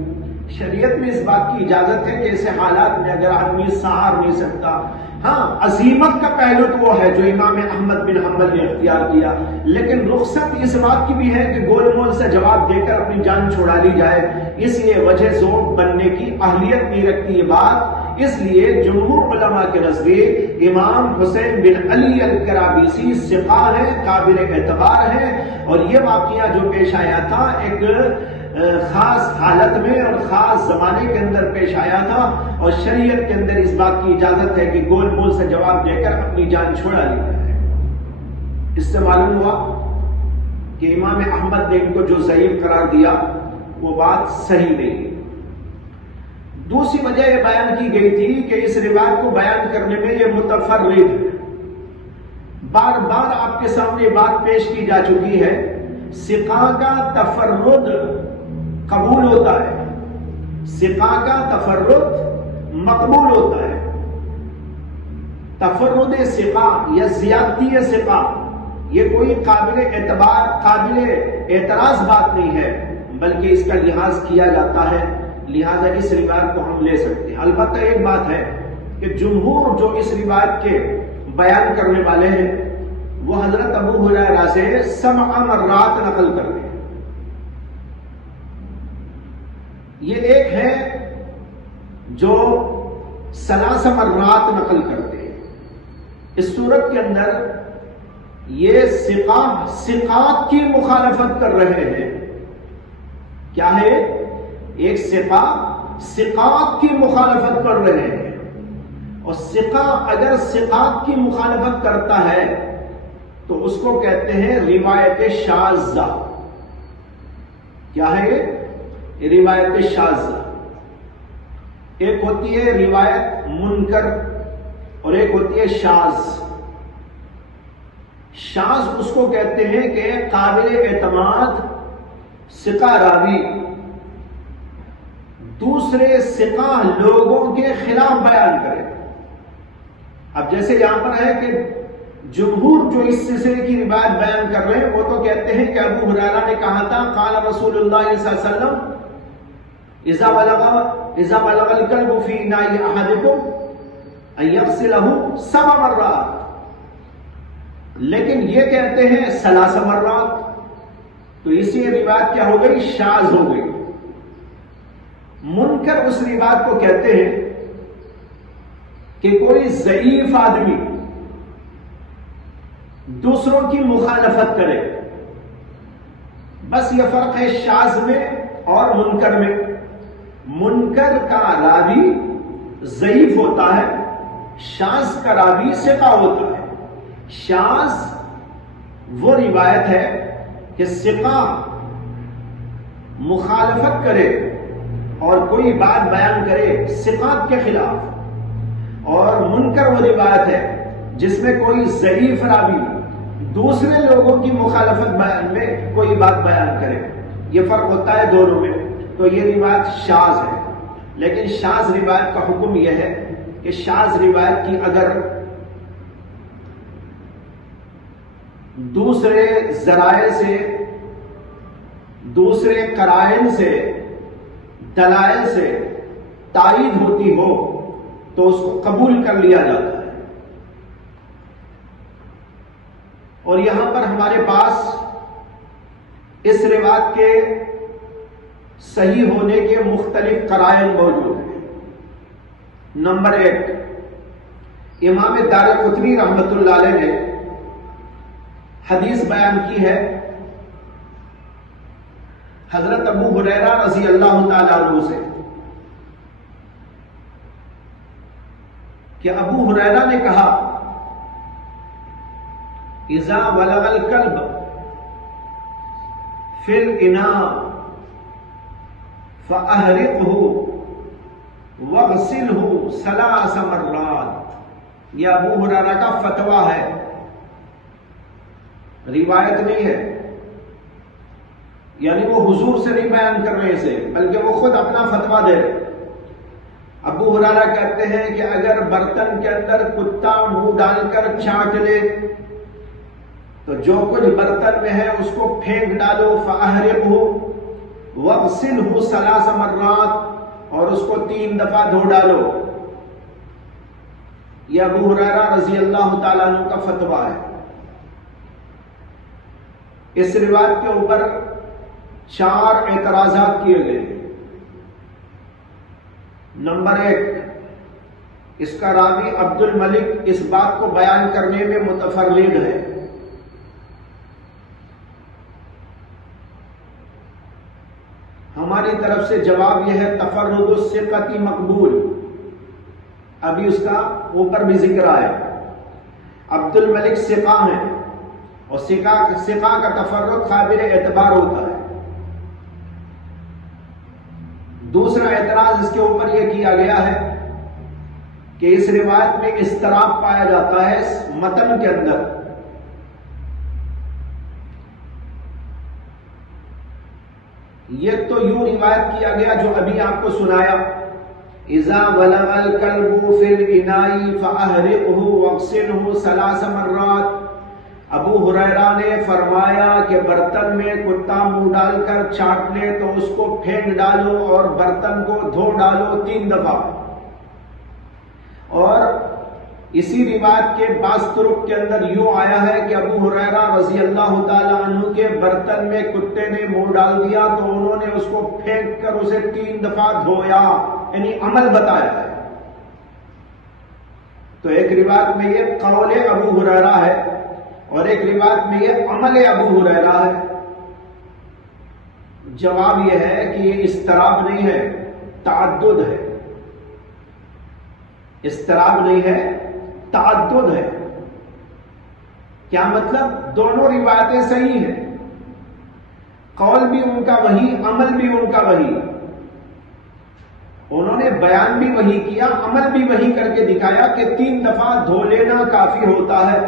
شریعت میں اس بات کی اجازت ہے کہ ایسے حالات میں اگر آدمی سہار نہیں سکتا، ہاں عزیمت کا پہلو تو وہ ہے جو امام احمد بن حنبل نے اختیار کیا، لیکن رخصت اس بات کی بھی ہے کہ گول مول سے جواب دے کر اپنی جان چھوڑا لی جائے، اس لیے وجہ ذوق بننے کی اہلیت نہیں رکھتی یہ بات۔ اس لیے جمہور علماء کے نزدیک امام حسین بن علی الکرابیسی ثقہ ہے، قابل اعتبار ہے، اور یہ واقعہ جو پیش آیا تھا ایک خاص حالت میں اور خاص زمانے کے اندر پیش آیا تھا، اور شریعت کے اندر اس بات کی اجازت ہے کہ گول مول سے جواب دے کر اپنی جان چھوڑا لیتا ہے۔ اس سے معلوم ہوا کہ امام احمد نے ان کو جو ضعیف قرار دیا وہ بات صحیح نہیں۔ دوسری وجہ یہ بیان کی گئی تھی کہ اس روایت کو بیان کرنے میں یہ متفرد ہے۔ بار بار آپ کے سامنے بات پیش کی جا چکی ہے، ثقہ کا تفرد قبول ہوتا ہے، ثقہ کا تفرد مقبول ہوتا ہے۔ تفرد ثقہ یا زیادتی ثقہ یہ کوئی قابل اعتبار قابل اعتراض بات نہیں ہے، بلکہ اس کا لحاظ کیا جاتا ہے، لہذا اس روایت کو ہم لے سکتے ہیں۔ البتہ ایک بات ہے کہ جمہور جو اس روایت کے بیان کرنے والے ہیں وہ حضرت ابو ہریرہ سے 7 مرات نقل کرتے ہیں۔ یہ ایک ہے جو 3 مرات نقل کرتے ہیں۔ اس صورت کے اندر یہ ثقات کی مخالفت کر رہے ہیں۔ کیا ہے؟ ایک ثقات کی مخالفت کر رہے ہیں، اور ثقہ اگر ثقات کی مخالفت کرتا ہے تو اس کو کہتے ہیں روایت شاذہ۔ کیا ہے یہ؟ روایت شاذہ۔ ایک ہوتی ہے روایت منکر اور ایک ہوتی ہے شاذ۔ شاذ اس کو کہتے ہیں کہ قابل اعتماد ثقہ راوی دوسرے ثقہ لوگوں کے خلاف بیان کرے۔ اب جیسے یہاں پر ہے کہ جمہور جو اس سلسلے کی روایت بیان کر رہے ہیں وہ تو کہتے ہیں کہ ابو ہریرہ نے کہا تھا قال رسول اللہ صلی اللہ علیہ وسلم اذا بلغ الكلب في اناء احدكم ان يغسله 7 مرات، لیکن یہ کہتے ہیں 3 مرات، تو اسی روایت کیا ہو گئی؟ شاذ ہو گئی۔ منکر اس روایت کو کہتے ہیں کہ کوئی ضعیف آدمی دوسروں کی مخالفت کرے، بس یہ فرق ہے شاذ میں اور منکر میں۔ منکر کا راوی ضعیف ہوتا ہے، شاذ کا راوی ثقہ ہوتا ہے۔ شاذ وہ روایت ہے کہ ثقہ مخالفت کرے اور کوئی بات بیان کرے ثقات کے خلاف، اور منکر وہ روایت ہے جس میں کوئی ضعیف راوی دوسرے لوگوں کی مخالفت بیان میں کوئی بات بیان کرے۔ یہ فرق ہوتا ہے دونوں میں، تو یہ روایت شاذ ہے۔ لیکن شاذ روایت کا حکم یہ ہے کہ شاذ روایت کی اگر دوسرے ذرائع سے، دوسرے قرائن سے، دلائل سے تائید ہوتی ہو تو اس کو قبول کر لیا جاتا ہے۔ اور یہاں پر ہمارے پاس اس روایت کے صحیح ہونے کے مختلف قرائن موجود ہیں۔ نمبر 1، امام دارقطنی رحمۃ اللہ علیہ نے حدیث بیان کی ہے حضرت ابو ہریرہ رضی اللہ تعالی عنہ سے کہ ابو ہریرہ نے کہا اذا بلغ الكلب فی الاناء فأحرقه واغسله 3 مرات۔ یہ ابو ہریرہ کا فتویٰ ہے، روایت نہیں ہے، یعنی وہ حضور سے نہیں بیان کر رہے اسے، بلکہ وہ خود اپنا فتویٰ دے رہے۔ ابو ہریرہ کہتے ہیں کہ اگر برتن کے اندر کتا منہ ڈال کر چاٹ لے تو جو کچھ برتن میں ہے اس کو پھینک ڈالو، فأحرقه وَاغْسِلْهُ 3 مرات، اور اس کو 3 دفعہ دھو ڈالو۔ یہ ابو ہریرہ رضی اللہ تعالیٰ عنہ کا فتویٰ ہے۔ اس روایت کے اوپر 4 اعتراضات کیے گئے۔ نمبر 1، اس کا راوی عبد الملک اس بات کو بیان کرنے میں متفرد ہے۔ ہماری طرف سے جواب یہ ہے تفرد الثقۃ مقبول، ابھی اس کا اوپر بھی ذکر آیا۔ عبد الملک ثقہ ہیں اور ثقہ کا تفرد قابل اعتبار ہوتا ہے۔ دوسرا اعتراض اس کے اوپر یہ کیا گیا ہے کہ اس روایت میں اضطراب پایا جاتا ہے متن کے اندر۔ یہ تو یوں روایت کیا گیا جو ابھی آپ کو سنایا، اذا ولغ الكلب في الاناء فاحرقه واغسله 3 مرات۔ ابو ہریرہ نے فرمایا کہ برتن میں کتا منہ ڈال کر چاٹ لے تو اس کو پھینک ڈالو اور برتن کو دھو ڈالو 3 دفعہ۔ اور اسی روایت کے بعض طرق کے اندر یوں آیا ہے کہ ابو ہریرہ رضی اللہ تعالی عنہ کے برتن میں کتے نے منہ ڈال دیا تو انہوں نے اس کو پھینک کر اسے 3 دفعہ دھویا، یعنی عمل بتایا ہے۔ تو ایک روایت میں یہ قول ابو ہریرہ ہے اور ایک روایت میں یہ عمل ابو ہریرہ ہے۔ جواب یہ ہے کہ یہ اضطراب نہیں ہے، تعدد ہے۔ اضطراب نہیں ہے، تعدد ہے۔ کیا مطلب؟ دونوں روایتیں صحیح ہیں، قول بھی ان کا وہی، عمل بھی ان کا وہی۔ انہوں نے بیان بھی وہی کیا، عمل بھی وہی کر کے دکھایا کہ 3 دفعہ دھو لینا کافی ہوتا ہے۔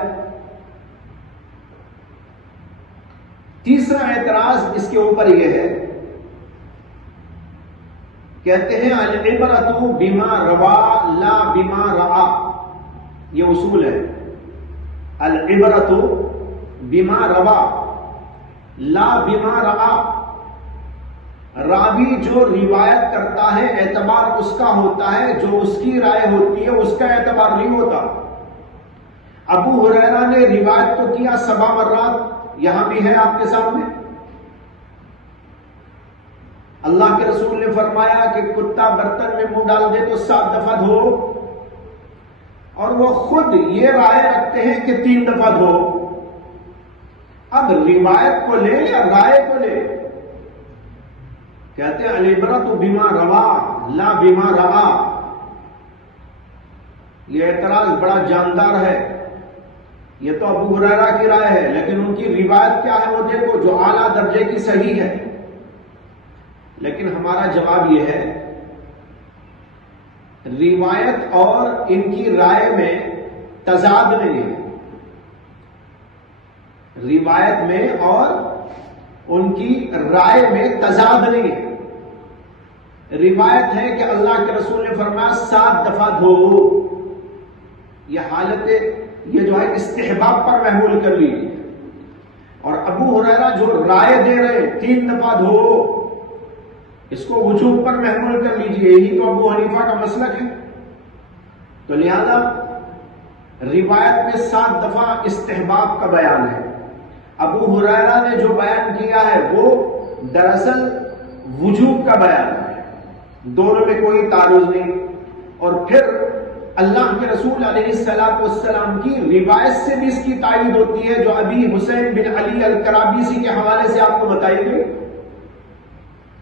تیسرا اعتراض اس کے اوپر یہ ہے، کہتے ہیں العبرۃ بما روا لا بما رعا۔ یہ اصول ہے، العبرۃ بما روا لا بما رعا۔ راوی جو روایت کرتا ہے اعتبار اس کا ہوتا ہے، جو اس کی رائے ہوتی ہے اس کا اعتبار نہیں ہوتا۔ ابو ہریرہ نے روایت تو کیا 7 مرات، یہاں بھی ہے آپ کے سامنے۔ اللہ کے رسول نے فرمایا کہ کتا برتن میں منہ ڈال دے تو 7 دفعہ دھو، اور وہ خود یہ رائے رکھتے ہیں کہ 3 دفعہ دھو۔ اب روایت کو لے یا رائے کو لے؟ کہتے ہیں العبرۃ بما روا لا بما رعا۔ یہ اعتراض بڑا جاندار ہے، یہ تو ابو ہریرہ کی رائے ہے، لیکن ان کی روایت کیا ہے وہ دیکھو، جو اعلیٰ درجے کی صحیح ہے۔ لیکن ہمارا جواب یہ ہے، روایت اور ان کی رائے میں تضاد نہیں ہے۔ روایت میں اور ان کی رائے میں تضاد نہیں ہے۔ روایت ہے کہ اللہ کے رسول نے فرمایا 7 دفعہ دھو، یہ حالت یہ جو ہے استحباب پر محمول کر لیجیے، اور ابو ہریرہ جو رائے دے رہے 3 دفعہ دھو، اس کو وجوب پر محمول کر لیجیے۔ یہی تو ابو حنیفہ کا مسلک ہے۔ تو لہذا روایت میں 7 دفعہ استحباب کا بیان ہے، ابو ہریرہ نے جو بیان کیا ہے وہ دراصل وجوب کا بیان ہے، دونوں میں کوئی تعارض نہیں۔ اور پھر اللہ کے رسول علیہ السلام کی روایت سے بھی اس کی تائید ہوتی ہے، جو ابھی حسین بن علی الکرابیسی کے حوالے سے آپ کو بتائی گئی۔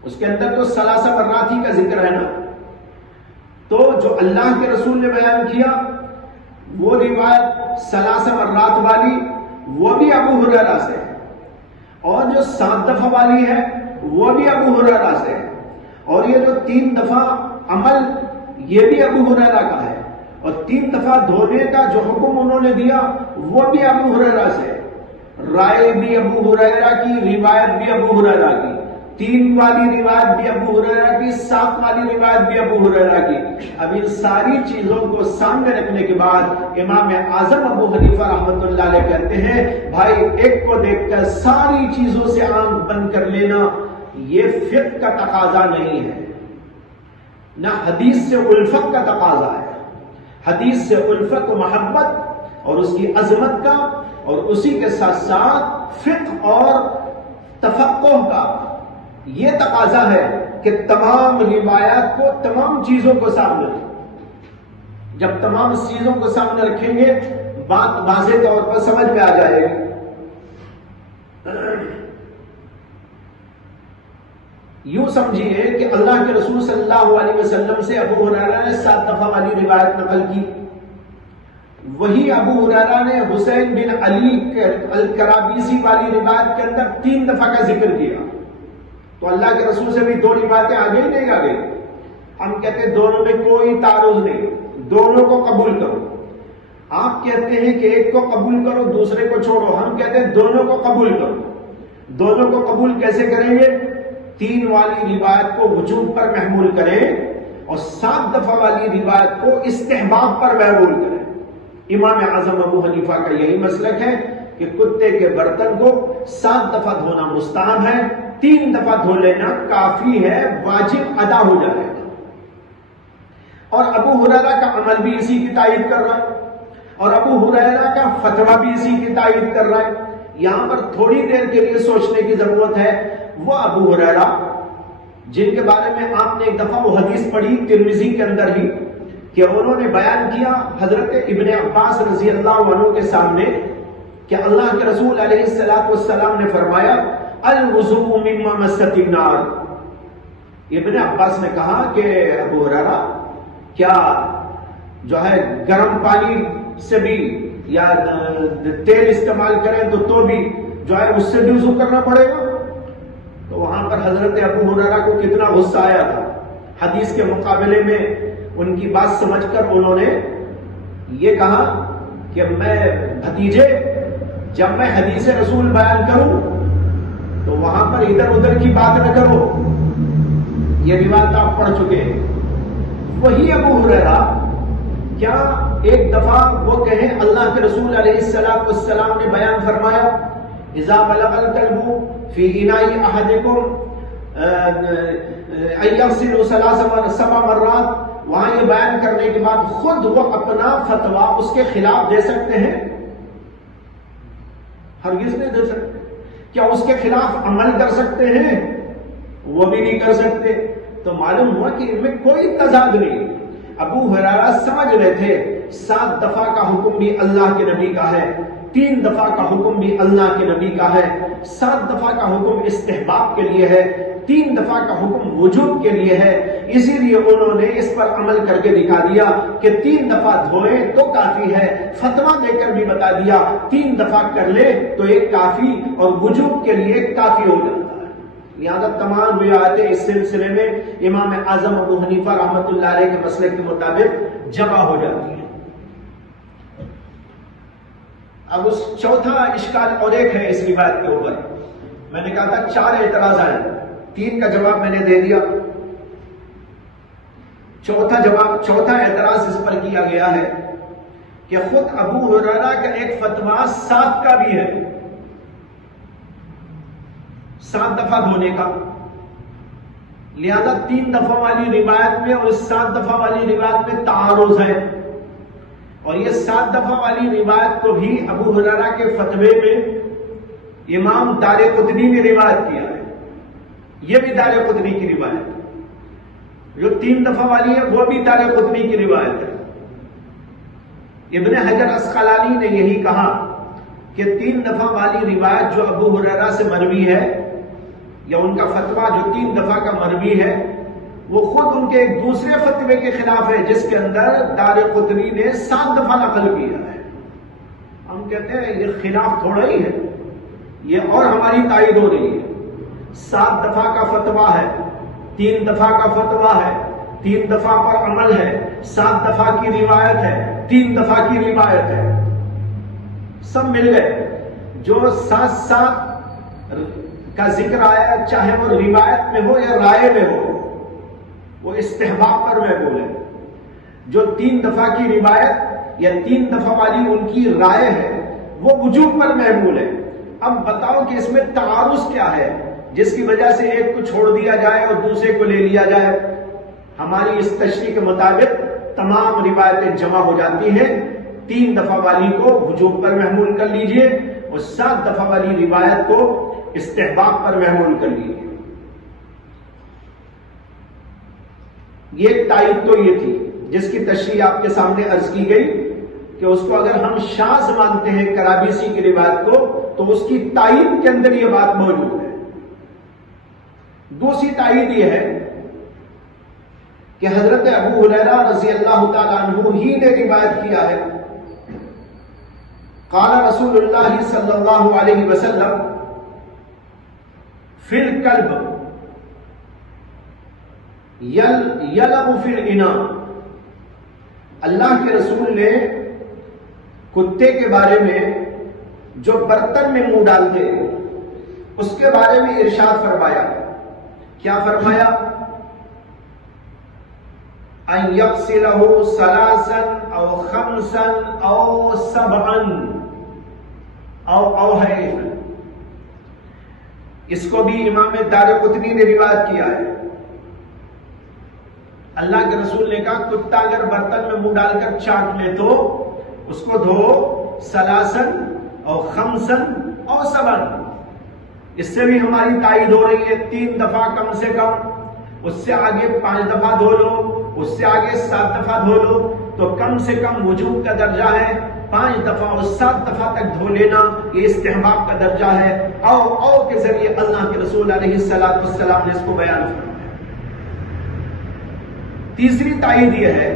اس کے اندر تو 3 مرات ہی کا ذکر ہے نا، تو جو اللہ کے رسول نے بیان کیا وہ روایت 3 مرات والی وہ بھی ابو ہریرہ سے ہے، اور جو 7 دفعہ والی ہے وہ بھی ابو ہریرہ سے ہے، اور یہ جو 3 دفعہ عمل یہ بھی ابو ہریرہ کا ہے، اور 3 دفعہ دھونے کا جو حکم انہوں نے دیا وہ بھی ابو ہریرہ سے ہے۔ رائے بھی ابو ہریرہ کی، روایت بھی ابو ہریرہ کی، 3 والی روایت بھی ابو ہریرہ کی، 7 والی روایت بھی ابو ہریرہ کی۔ اب ان ساری چیزوں کو سامنے رکھنے کے بعد امام اعظم ابو حنیفہ رحمۃ اللہ علیہ کہتے ہیں بھائی ایک کو دیکھ کر ساری چیزوں سے آنکھ بند کر لینا یہ فقہ کا تقاضا نہیں ہے، نہ حدیث سے الفت کا تقاضا ہے۔ حدیث سے الفت و محبت اور اس کی عظمت کا، اور اسی کے ساتھ ساتھ فقہ اور تفقہ کا یہ تقاضا ہے کہ تمام روایات کو، تمام چیزوں کو سامنے رکھیں۔ جب تمام اس چیزوں کو سامنے رکھیں گے بات واضح طور پر سمجھ میں آ جائے گی۔ یوں سمجھیے کہ اللہ کے رسول صلی اللہ علیہ وسلم سے ابو ہریرہ نے 7 دفعہ والی روایت نقل کی، وہی ابو ہریرہ نے حسین بن علی الکرابیسی والی روایت کے اندر 3 دفعہ کا ذکر کیا۔ تو اللہ کے رسول سے بھی 2 روایتیں آ گئی نہیں آ گئی؟ ہم کہتے ہیں دونوں میں کوئی تعارض نہیں، دونوں کو قبول کرو۔ آپ کہتے ہیں کہ ایک کو قبول کرو دوسرے کو چھوڑو، ہم کہتے ہیں دونوں کو قبول کرو۔ دونوں کو قبول کیسے کریں گے؟ 3 والی روایت کو وجوب پر محمول کریں اور 7 دفعہ والی روایت کو استحباب پر محمول کریں۔ امام اعظم ابو حنیفہ کا یہی مسلک ہے کہ کتے کے برتن کو 7 دفعہ دھونا مستحب ہے، 3 دفعہ دھو لینا کافی ہے، واجب ادا ہو جائے گا۔ اور ابو ہریرہ کا عمل بھی اسی کی تائید کر رہا ہے اور ابو ہریرہ کا فتویٰ بھی اسی کی تائید کر رہا ہے۔ یہاں پر تھوڑی دیر کے لیے سوچنے کی ضرورت ہے، وہ ابو ہریرہ جن کے بارے میں آپ نے ایک دفعہ وہ حدیث پڑھی ترمذی کے اندر ہی کہ انہوں نے بیان کیا حضرت ابن عباس رضی اللہ عنہ کے سامنے کہ اللہ کے رسول علیہ السلام نے فرمایا الوضوء مما مست النار۔ ابن عباس نے کہا کہ ابو ہریرہ کیا جو ہے گرم پانی سے بھی یا تیل استعمال کریں تو بھی جو ہے اس سے بھی وضو کرنا پڑے گا؟ تو وہاں پر حضرت ابو ہریرہ کو کتنا غصہ آیا تھا۔ حدیث کے مقابلے میں ان کی بات سمجھ کر انہوں نے یہ کہا کہ میں بھتیجے جب میں حدیث رسول بیان کروں تو وہاں پر ادھر ادھر کی بات نہ کرو، یہ روایت آپ پڑھ چکے ہیں۔ وہی ابو ہریرہ کیا ایک دفعہ وہ کہیں اللہ کے رسول علیہ السلام نے بیان فرمایا اذا بلغ الكلب في اناء احدكم ان يغسل 7 مرات، وہاں یہ بیان کرنے کے بعد خود وہ اپنا فتویٰ اس کے خلاف دے سکتے ہیں؟ ہرگز نہیں دے سکتے۔ کیا اس کے خلاف عمل کر سکتے ہیں؟ وہ بھی نہیں کر سکتے۔ تو معلوم ہوا کہ ان میں کوئی تضاد نہیں۔ ابو ہریرہ سمجھ رہے تھے 7 دفعہ کا حکم بھی اللہ کے نبی کا ہے، 3 دفعہ کا حکم بھی اللہ کے نبی کا ہے، 7 دفعہ کا حکم استحباب کے لیے ہے، 3 دفعہ کا حکم وجوب کے لیے ہے۔ اسی لیے انہوں نے اس پر عمل کر کے دکھا دیا کہ 3 دفعہ دھوئیں تو کافی ہے، فتویٰ دے کر بھی بتا دیا 3 دفعہ کر لے تو ایک کافی اور وجوب کے لیے کافی ہو جاتا ہے۔ لہذا تمام روایتیں اس سلسلے میں امام اعظم ابو حنیفہ رحمۃ اللہ علیہ کے مسلک کے مطابق جمع ہو جاتی ہیں۔ اب اس چوتھا اشکال اور ایک ہے اس روایت کے اوپر۔ میں نے کہا تھا 4 اعتراض آئے، 3 کا جواب میں نے دے دیا۔ چوتھا اعتراض اس پر کیا گیا ہے کہ خود ابو ہریرہ کا ایک فتویٰ 7 کا بھی ہے، 7 دفعہ دھونے کا، لہذا 3 دفعہ والی روایت میں اور 7 دفعہ والی روایت میں تعارض ہے۔ اور یہ 7 دفعہ والی روایت کو بھی ابو ہریرہ کے فتوے میں امام دارقطنی نے روایت کیا ہے، یہ بھی دارقطنی کی روایت ہے۔ جو 3 دفعہ والی ہے وہ بھی دارقطنی کی روایت ہے۔ ابن حجر عسقلانی نے یہی کہا کہ 3 دفعہ والی روایت جو ابو ہریرہ سے مروی ہے یا ان کا فتویٰ جو 3 دفعہ کا مروی ہے وہ خود ان کے ایک دوسرے فتوے کے خلاف ہے جس کے اندر دارقطنی نے 7 دفعہ نقل کیا ہے۔ ہم کہتے ہیں یہ خلاف تھوڑا ہی ہے، یہ اور ہماری تائید ہو رہی ہے۔ 7 دفعہ کا فتویٰ ہے، 3 دفعہ کا فتویٰ ہے، 3 دفعہ پر عمل ہے، 7 دفعہ کی روایت ہے، 3 دفعہ کی روایت ہے، سب مل گئے۔ جو 7 کا ذکر آیا چاہے وہ روایت میں ہو یا رائے میں ہو وہ استحباب پر محمول ہے۔ جو 3 دفعہ کی روایت یا 3 دفعہ والی ان کی رائے ہے وہ وجوب پر محمول ہے۔ اب بتاؤ کہ اس میں تعارض کیا ہے جس کی وجہ سے ایک کو چھوڑ دیا جائے اور دوسرے کو لے لیا جائے؟ ہماری اس تشریح کے مطابق تمام روایتیں جمع ہو جاتی ہیں۔ 3 دفعہ والی کو وجوب پر محمول کر لیجئے اور 7 دفعہ والی روایت کو استحباب پر محمول کر لیجئے۔ یہ تائید تو یہ تھی۔ جس کی تشریح آپ کے سامنے عرض کی گئی کہ اس کو اگر ہم شاذ مانتے ہیں کرابیسی کی روایت کو تو اس کی تائید کے اندر یہ بات موجود ہے۔ دوسری تائید یہ ہے کہ حضرت ابو ہریرہ رضی اللہ تعالیٰ عنہ ہی نے روایت کیا ہے، قال رسول اللہ صلی اللہ علیہ وسلم فی الکلب یلغ فی الاناء، اللہ کے رسول نے کتے کے بارے میں جو برتن میں منہ ڈالتے اس کے بارے میں ارشاد فرمایا۔ کیا فرمایا؟ ان یغسلہ ثلاثا او خمسا او سبعا او ہے۔ اس کو بھی امام دارقطنی نے روایت کیا ہے۔ اللہ کے رسول نے کہا کتا اگر برتن میں منہ ڈال کر چاٹ لے تو اس کو دھو ثلاثن او خمسن او سبعا۔ اس سے بھی ہماری تائید ہو رہی ہے، 3 دفعہ کم سے کم، اس سے آگے 5 دفعہ دھو لو، اس سے آگے 7 دفعہ دھو لو، تو کم سے کم وجوب کا درجہ ہے 5 دفعہ اور 7 دفعہ تک دھو لینا، یہ استحباب کا درجہ ہے۔ او کے ذریعے اللہ کے رسول علیہ السلام نے اس کو بیان فرمایا۔ تیسری تائید یہ ہے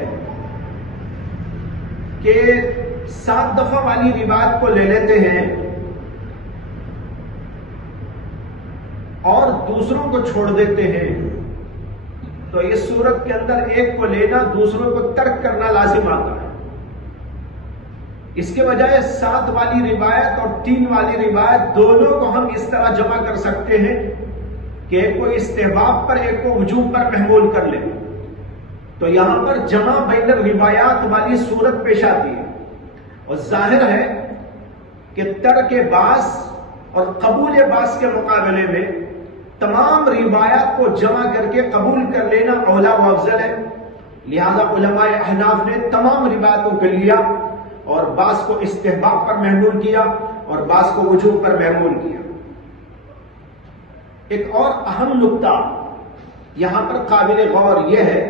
کہ 7 دفعہ والی روایت کو لے لیتے ہیں اور دوسروں کو چھوڑ دیتے ہیں، تو اس صورت کے اندر ایک کو لینا دوسروں کو ترک کرنا لازم آتا ہے۔ اس کے بجائے 7 والی روایت اور 3 والی روایت دونوں کو ہم اس طرح جمع کر سکتے ہیں کہ ایک کو استحباب پر ایک کو وجوب پر محمول کر لیں، تو یہاں پر جمع بین الروایات والی صورت پیش آتی ہے، اور ظاہر ہے کہ ترک بعض اور قبول بعض کے مقابلے میں تمام روایات کو جمع کر کے قبول کر لینا اولا و افضل ہے۔ لہذا علماء احناف نے تمام روایتوں کو لیا اور بعض کو استحباب پر محمول کیا اور بعض کو وجوب پر محمول کیا۔ ایک اور اہم نقطہ یہاں پر قابل غور یہ ہے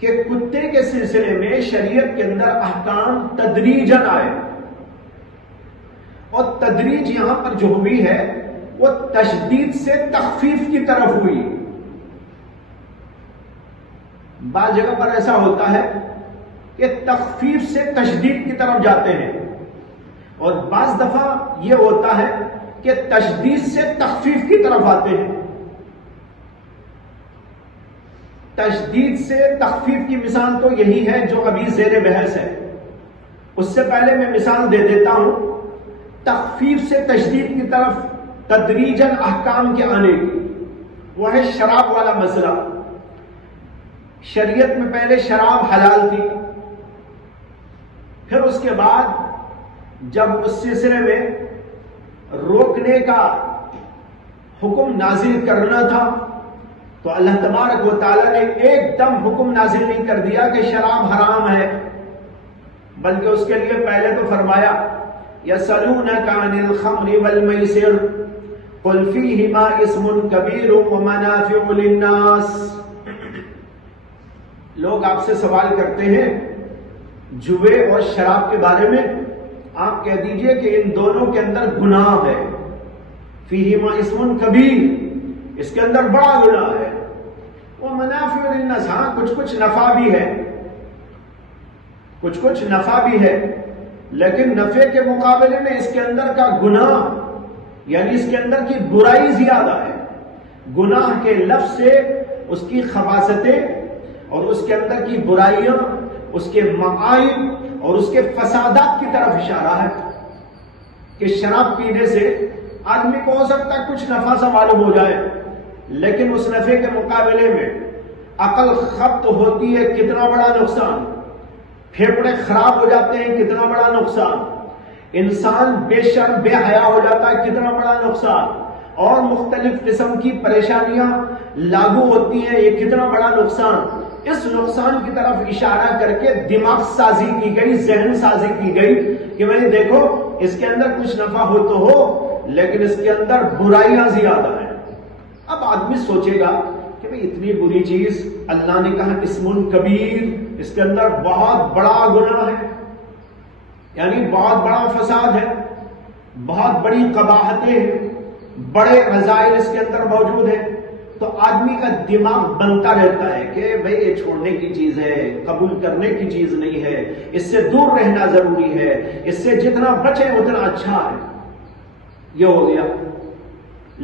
کہ کتے کے سلسلے میں شریعت کے اندر احکام تدریجاً آئے، اور تدریج یہاں پر جو ہوئی ہے وہ تشدید سے تخفیف کی طرف ہوئی۔ بعض جگہ پر ایسا ہوتا ہے کہ تخفیف سے تشدید کی طرف جاتے ہیں، اور بعض دفعہ یہ ہوتا ہے کہ تشدید سے تخفیف کی طرف آتے ہیں۔ تشدید سے تخفیف کی مثال تو یہی ہے جو ابھی زیر بحث ہے۔ اس سے پہلے میں مثال دے دیتا ہوں تخفیف سے تشدید کی طرف تدریجاً احکام کے آنے کی، وہ ہے شراب والا مسئلہ۔ شریعت میں پہلے شراب حلال تھی، پھر اس کے بعد جب اس سلسلے میں روکنے کا حکم نازل کرنا تھا تو اللہ تبارک و تعالیٰ نے ایک دم حکم نازل نہیں کر دیا کہ شراب حرام ہے، بلکہ اس کے لیے پہلے تو فرمایا یسألونک عن الخمر والمیسر قل فیہما اسم کبیر ومنافع للناس۔ لوگ آپ سے سوال کرتے ہیں جوے اور شراب کے بارے میں، آپ کہہ دیجئے کہ ان دونوں کے اندر گناہ ہے، فیہما اسم کبیر، اس کے اندر بڑا گناہ ہے، ومنافع للناس، ہاں کچھ نفع بھی ہے، کچھ نفع بھی ہے، لیکن نفع کے مقابلے میں اس کے اندر کا گناہ یعنی اس کے اندر کی برائی زیادہ ہے۔ گناہ کے لفظ سے اس کی خباثتیں اور اس کے اندر کی برائیاں، اس کے معائب اور اس کے فسادات کی طرف اشارہ ہے کہ شراب پینے سے آدمی کو ہو سکتا ہے کچھ نفع سا معلوم ہو جائے، لیکن اس نفع کے مقابلے میں عقل خبت ہوتی ہے، کتنا بڑا نقصان، پھیپھڑے خراب ہو جاتے ہیں، کتنا بڑا نقصان، انسان بے شرم بے حیا ہو جاتا ہے، کتنا بڑا نقصان، اور مختلف قسم کی پریشانیاں لاگو ہوتی ہیں، یہ کتنا بڑا نقصان۔ اس نقصان کی طرف اشارہ کر کے دماغ سازی کی گئی، ذہن سازی کی گئی کہ بھائی دیکھو اس کے اندر کچھ نفع ہو تو ہو، لیکن اس کے اندر برائیاں زیادہ ہیں۔ اب آدمی سوچے گا کہ بھئی اتنی بری چیز، اللہ نے کہا اسم کبیر، اس کے اندر بہت بڑا گناہ ہے، یعنی بہت بڑا فساد ہے، بہت بڑی قباحتیں ہیں، بڑے رذائل اس کے اندر موجود ہیں، تو آدمی کا دماغ بنتا رہتا ہے کہ بھئی یہ چھوڑنے کی چیز ہے، قبول کرنے کی چیز نہیں ہے، اس سے دور رہنا ضروری ہے، اس سے جتنا بچے اتنا اچھا ہے۔ یہ ہو گیا،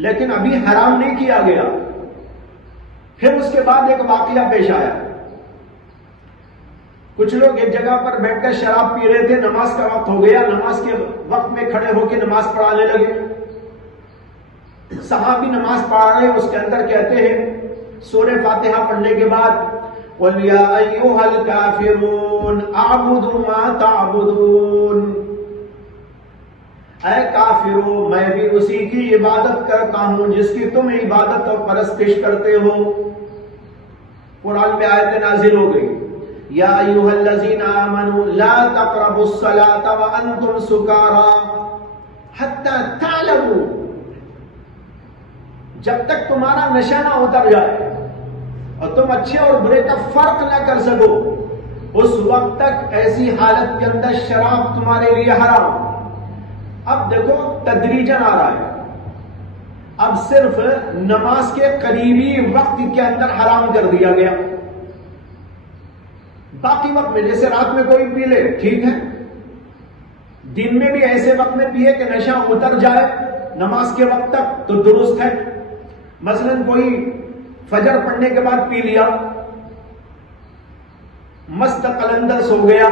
لیکن ابھی حرام نہیں کیا گیا۔ پھر اس کے بعد ایک واقعہ پیش آیا، کچھ لوگ ایک جگہ پر بیٹھ کر شراب پی رہے تھے، نماز کا وقت ہو گیا، نماز کے وقت میں کھڑے ہو کے نماز پڑھانے لگے۔ صحابی نماز پڑھا رہے، اس کے اندر کہتے ہیں سورہ فاتحہ پڑھنے کے بعد قُلْ يَا أَيُّهَا الْكَافِرُونَ أَعْبُدُ مَا تَعْبُدُونَ، اے کافرو میں بھی اسی کی عبادت کرتا ہوں جس کی تم عبادت اور پرستش کرتے ہو۔ قرآن میں آیت نازل ہو گئی، یا ایھا الذین آمنوا لا تقربوا الصلاة وانتم سکارى حتی تعلموا، جب تک تمہارا نشہ نہ اتر جائے اور تم اچھے اور برے کا فرق نہ کر سکو، اس وقت تک ایسی حالت کے اندر شراب تمہارے لیے حرام۔ اب دیکھو تدریجاً آ رہا ہے، اب صرف نماز کے قریبی وقت کے اندر حرام کر دیا گیا، باقی وقت میں جیسے رات میں کوئی پی لے ٹھیک ہے، دن میں بھی ایسے وقت میں پیے کہ نشہ اتر جائے نماز کے وقت تک تو درست ہے۔ مثلا کوئی فجر پڑھنے کے بعد پی لیا، مست قلندر سو گیا،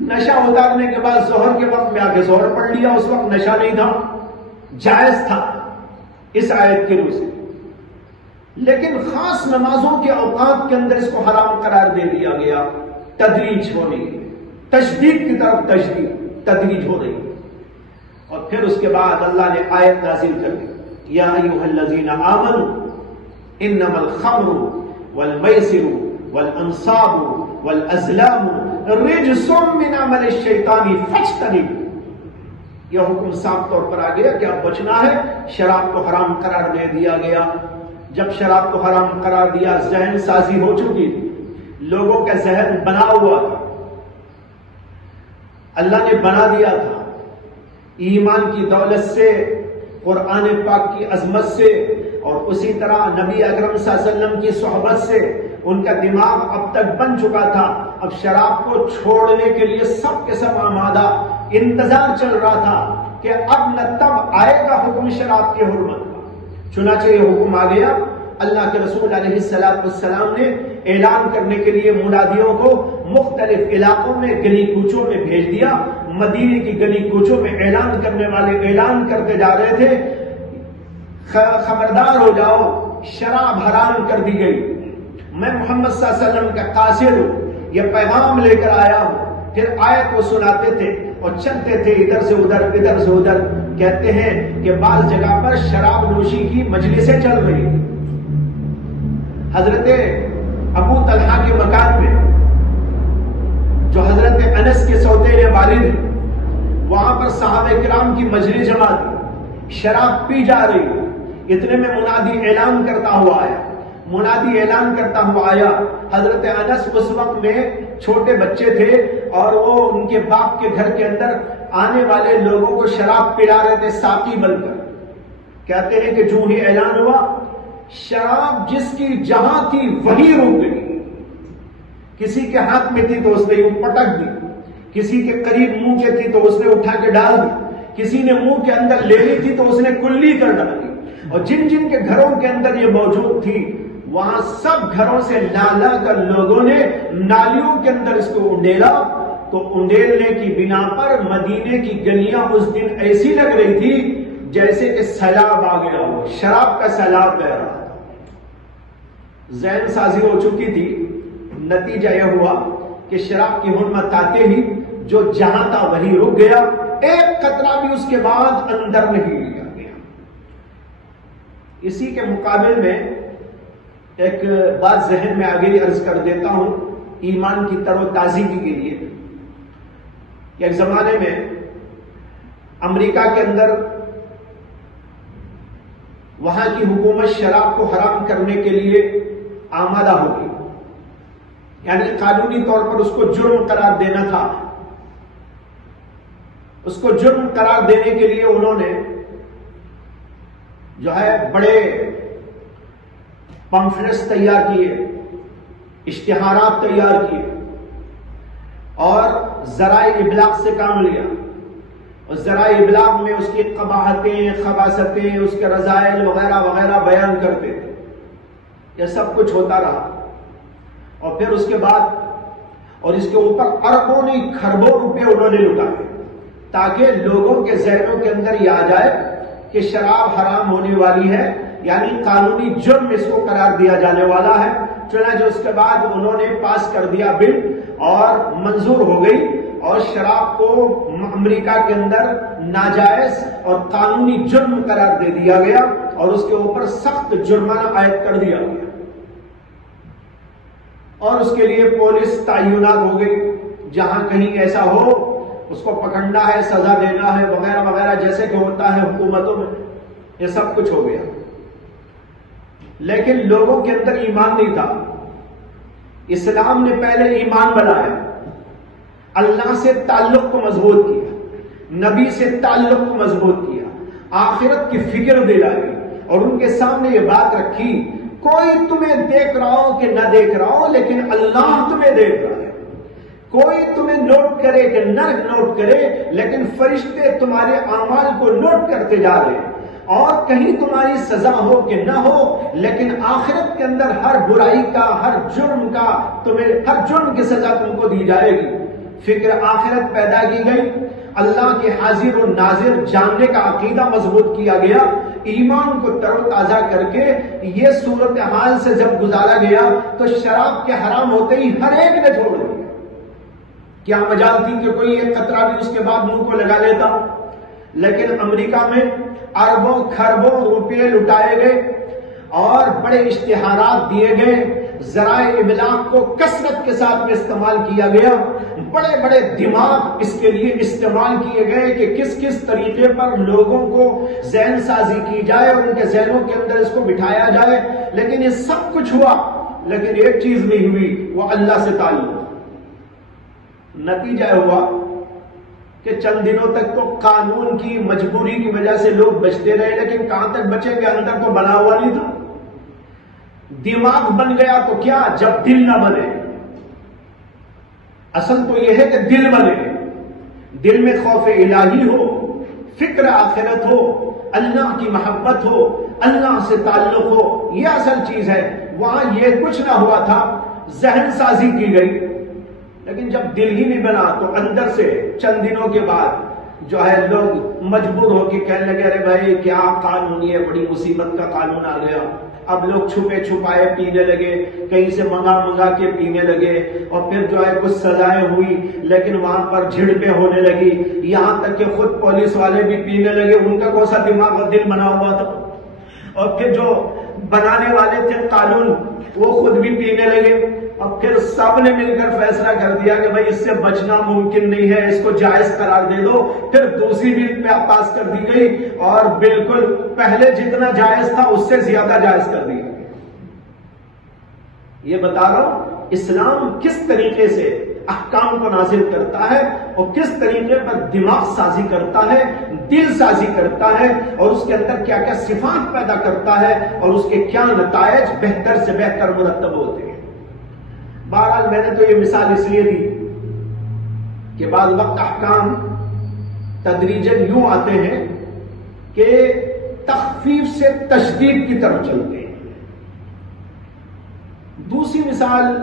نشہ اتارنے کے بعد ظہر کے وقت میں آ کے ظہر پڑھ لیا، اس وقت نشہ نہیں تھا، جائز تھا اس آیت کے روح سے، لیکن خاص نمازوں کے اوقات کے اندر اس کو حرام قرار دے دیا گیا، تدریج ہونے کی، تشدید کی طرف تدریج ہو رہی۔ اور پھر اس کے بعد اللہ نے آیت نازل کر دی، یا ایھا الذین آمنوا انما الخمر والمیسر والانصاب والازلام رجس من عمل الشیطان فاجتنبوہ۔ یہ حکم صاف طور پر آ گیا کہ اب بچنا ہے، شراب کو حرام قرار دے دیا گیا۔ جب شراب کو حرام قرار دیا، ذہن سازی ہو چکی تھی، لوگوں کا ذہن بنا ہوا تھا، اللہ نے بنا دیا تھا، ایمان کی دولت سے، قرآن پاک کی عظمت سے، اور اسی طرح نبی اکرم صلی اللہ علیہ وسلم کی صحبت سے ان کا دماغ اب تک بن چکا تھا۔ اب شراب کو چھوڑنے کے لیے سب کے سب آمادہ، انتظار چل رہا تھا کہ اب نہ تب آئے گا حکم شراب کی حرمت کا۔ چنانچہ یہ حکم آ گیا، اللہ کے رسول علیہ السلام نے اعلان کرنے کے لیے منادیوں کو مختلف علاقوں میں گلی کوچوں میں بھیج دیا۔ مدینے کی گلی کوچوں میں اعلان کرنے والے اعلان کرتے جا رہے تھے، خبردار ہو جاؤ شراب حرام کر دی گئی، میں محمد صلی اللہ علیہ وسلم کا قاصد ہوں، یہ پیغام لے کر آیا ہوں۔ پھر آیت کو سناتے تھے اور چلتے تھے ادھر سے ادھر ادھر سے ادھر۔ کہتے ہیں کہ بعض جگہ پر شراب نوشی کی مجلسیں چل رہی ہیں۔ حضرت ابو طلحہ کے مکان میں جو حضرت انس کے سوتیلے والد ہیں، وہاں پر صحابہ کرام کی مجلس جمع تھی، شراب پی جا رہی، اتنے میں منادی اعلان کرتا ہوا آیا، منادی اعلان کرتا ہوا آیا۔ حضرت انس اس وقت میں چھوٹے بچے تھے اور وہ ان کے باپ کے گھر کے اندر آنے والے لوگوں کو شراب پلا رہے تھے ساقی بن کر۔ کہتے ہیں کہ جو ہی اعلان ہوا، شراب جس کی جہاں تھی وہی رک گئی۔ کسی کے ہاتھ میں تھی تو اس نے یوں پٹک دی، کسی کے قریب منہ کے تھی تو اس نے اٹھا کے ڈال دی، کسی نے منہ کے اندر لینی تھی تو اس نے کلی کر ڈالی۔ اور جن جن کے گھروں کے اندر یہ موجود تھی، وہاں سب گھروں سے لا لا کر لوگوں نے نالیوں کے اندر اس کو انڈیلا۔ تو انڈیلنے کی بنا پر مدینے کی گلیاں اس دن ایسی لگ رہی تھی جیسے کہ سیلاب آ گیا ہو، شراب کا سیلاب بہ رہا تھا۔ ذہن سازی ہو چکی تھی، نتیجہ یہ ہوا کہ شراب کی حرمت آتے ہی جو جہاں تھا وہی رک گیا، ایک قطرہ بھی اس کے بعد اندر نہیں لیا گیا۔ اسی کے مقابل میں ایک بات ذہن میں آگے عرض کر دیتا ہوں ایمان کی تر و تازگی کے لیے۔ ایک زمانے میں امریکہ کے اندر وہاں کی حکومت شراب کو حرام کرنے کے لیے آمادہ ہوگی، یعنی قانونی طور پر اس کو جرم قرار دینا تھا۔ اس کو جرم قرار دینے کے لیے انہوں نے جو ہے بڑے پمفلٹس تیار کیے، اشتہارات تیار کیے اور ذرائع ابلاغ سے کام لیا، اور ذرائع ابلاغ میں اس کی قباحتیں، خباثتیں، اس کے رذائل وغیرہ وغیرہ بیان کرتے تھے۔ یہ سب کچھ ہوتا رہا، اور پھر اس کے بعد اور اس کے اوپر اربوں نہیں کھربوں روپے انہوں نے لٹائے تاکہ لوگوں کے ذہنوں کے اندر یہ آ جائے کہ شراب حرام ہونے والی ہے، یعنی قانونی جرم اس کو قرار دیا جانے والا ہے۔ چنانچہ اس کے بعد انہوں نے پاس کر دیا بل اور منظور ہو گئی، اور شراب کو امریکہ کے اندر ناجائز اور قانونی جرم قرار دے دیا گیا، اور اس کے اوپر سخت جرمانہ عائد کر دیا گیا، اور اس کے لیے پولیس تعینات ہو گئی، جہاں کہیں ایسا ہو اس کو پکڑنا ہے، سزا دینا ہے وغیرہ وغیرہ، جیسے کہ ہوتا ہے حکومتوں میں۔ یہ سب کچھ ہو گیا، لیکن لوگوں کے اندر ایمان نہیں تھا۔ اسلام نے پہلے ایمان بنایا، اللہ سے تعلق کو مضبوط کیا، نبی سے تعلق کو مضبوط کیا، آخرت کی فکر دلائی، اور ان کے سامنے یہ بات رکھی، کوئی تمہیں دیکھ رہا ہو کہ نہ دیکھ رہا ہو، لیکن اللہ تمہیں دیکھ رہا ہے۔ کوئی تمہیں نوٹ کرے کہ نہ نوٹ کرے، لیکن فرشتے تمہارے اعمال کو نوٹ کرتے جا رہے ہیں، اور کہیں تمہاری سزا ہو کہ نہ ہو، لیکن آخرت کے اندر ہر برائی کا، ہر جرم کا، تمہیں ہر جرم کی سزا تم کو دی جائے گی۔ فکر آخرت پیدا کی گئی، اللہ کے حاضر و ناظر جاننے کا عقیدہ مضبوط کیا گیا، ایمان کو تر و تازہ کر کے یہ صورتحال سے جب گزارا گیا تو شراب کے حرام ہوتے ہی ہر ایک نے چھوڑ دیا۔ کیا مجال تھی کہ کوئی ایک قطرہ بھی اس کے بعد منہ کو لگا لیتا؟ لیکن امریکہ میں اربوں کھربوں روپے لٹائے گئے، اور بڑے اشتہارات دیے گئے، ذرائع ابلاغ کو کثرت کے ساتھ میں استعمال کیا گیا، بڑے بڑے دماغ اس کے لیے استعمال کیے گئے کہ کس کس طریقے پر لوگوں کو ذہن سازی کی جائے اور ان کے ذہنوں کے اندر اس کو بٹھایا جائے۔ لیکن یہ سب کچھ ہوا، لیکن ایک چیز نہیں ہوئی، وہ اللہ سے تعلق۔ نتیجہ ہوا کہ چند دنوں تک تو قانون کی مجبوری کی وجہ سے لوگ بچتے رہے، لیکن کہاں تک بچیں گے؟ اندر تو بنا ہوا نہیں تھا۔ دماغ بن گیا تو کیا، جب دل نہ بنے۔ اصل تو یہ ہے کہ دل بنے، دل میں خوف الہی ہو، فکر آخرت ہو، اللہ کی محبت ہو، اللہ سے تعلق ہو، یہ اصل چیز ہے۔ وہاں یہ کچھ نہ ہوا تھا، ذہن سازی کی گئی، لیکن جب دل ہی نہیں بنا تو اندر سے چند دنوں کے بعد جو ہے لوگ مجبور ہو کے کہنے لگے، ارے بھائی کیا قانون، یہ بڑی مصیبت کا قانون آ گیا۔ اب لوگ چھپے چھپائے پینے لگے، کہیں سے منگا کے پینے لگے، اور پھر جو ہے کچھ سزائیں ہوئی، لیکن وہاں پر جھڑپیں ہونے لگی، یہاں تک کہ خود پولیس والے بھی پینے لگے، ان کا کون سا دماغ اور دل بنا ہوا تھا۔ اور پھر جو بنانے والے تھے قانون، وہ خود بھی پینے لگے، اور پھر سب نے مل کر فیصلہ کر دیا کہ بھائی اس سے بچنا ممکن نہیں ہے، اس کو جائز قرار دے دو۔ پھر دوسری بل پاس کر دی گئی، اور بالکل پہلے جتنا جائز تھا اس سے زیادہ جائز کر دی گئی۔ یہ بتا رہا ہوں اسلام کس طریقے سے احکام کو نازل کرتا ہے، اور کس طریقے پر دماغ سازی کرتا ہے، دل سازی کرتا ہے، اور اس کے اندر کیا کیا صفات پیدا کرتا ہے، اور اس کے کیا نتائج بہتر سے بہتر مرتب ہوتے ہیں۔ بہرحال میں نے تو یہ مثال اس لیے دی کہ بعض وقت احکام تدریجاً یوں آتے ہیں کہ تخفیف سے تشدید کی طرف چلتے ہیں۔ دوسری مثال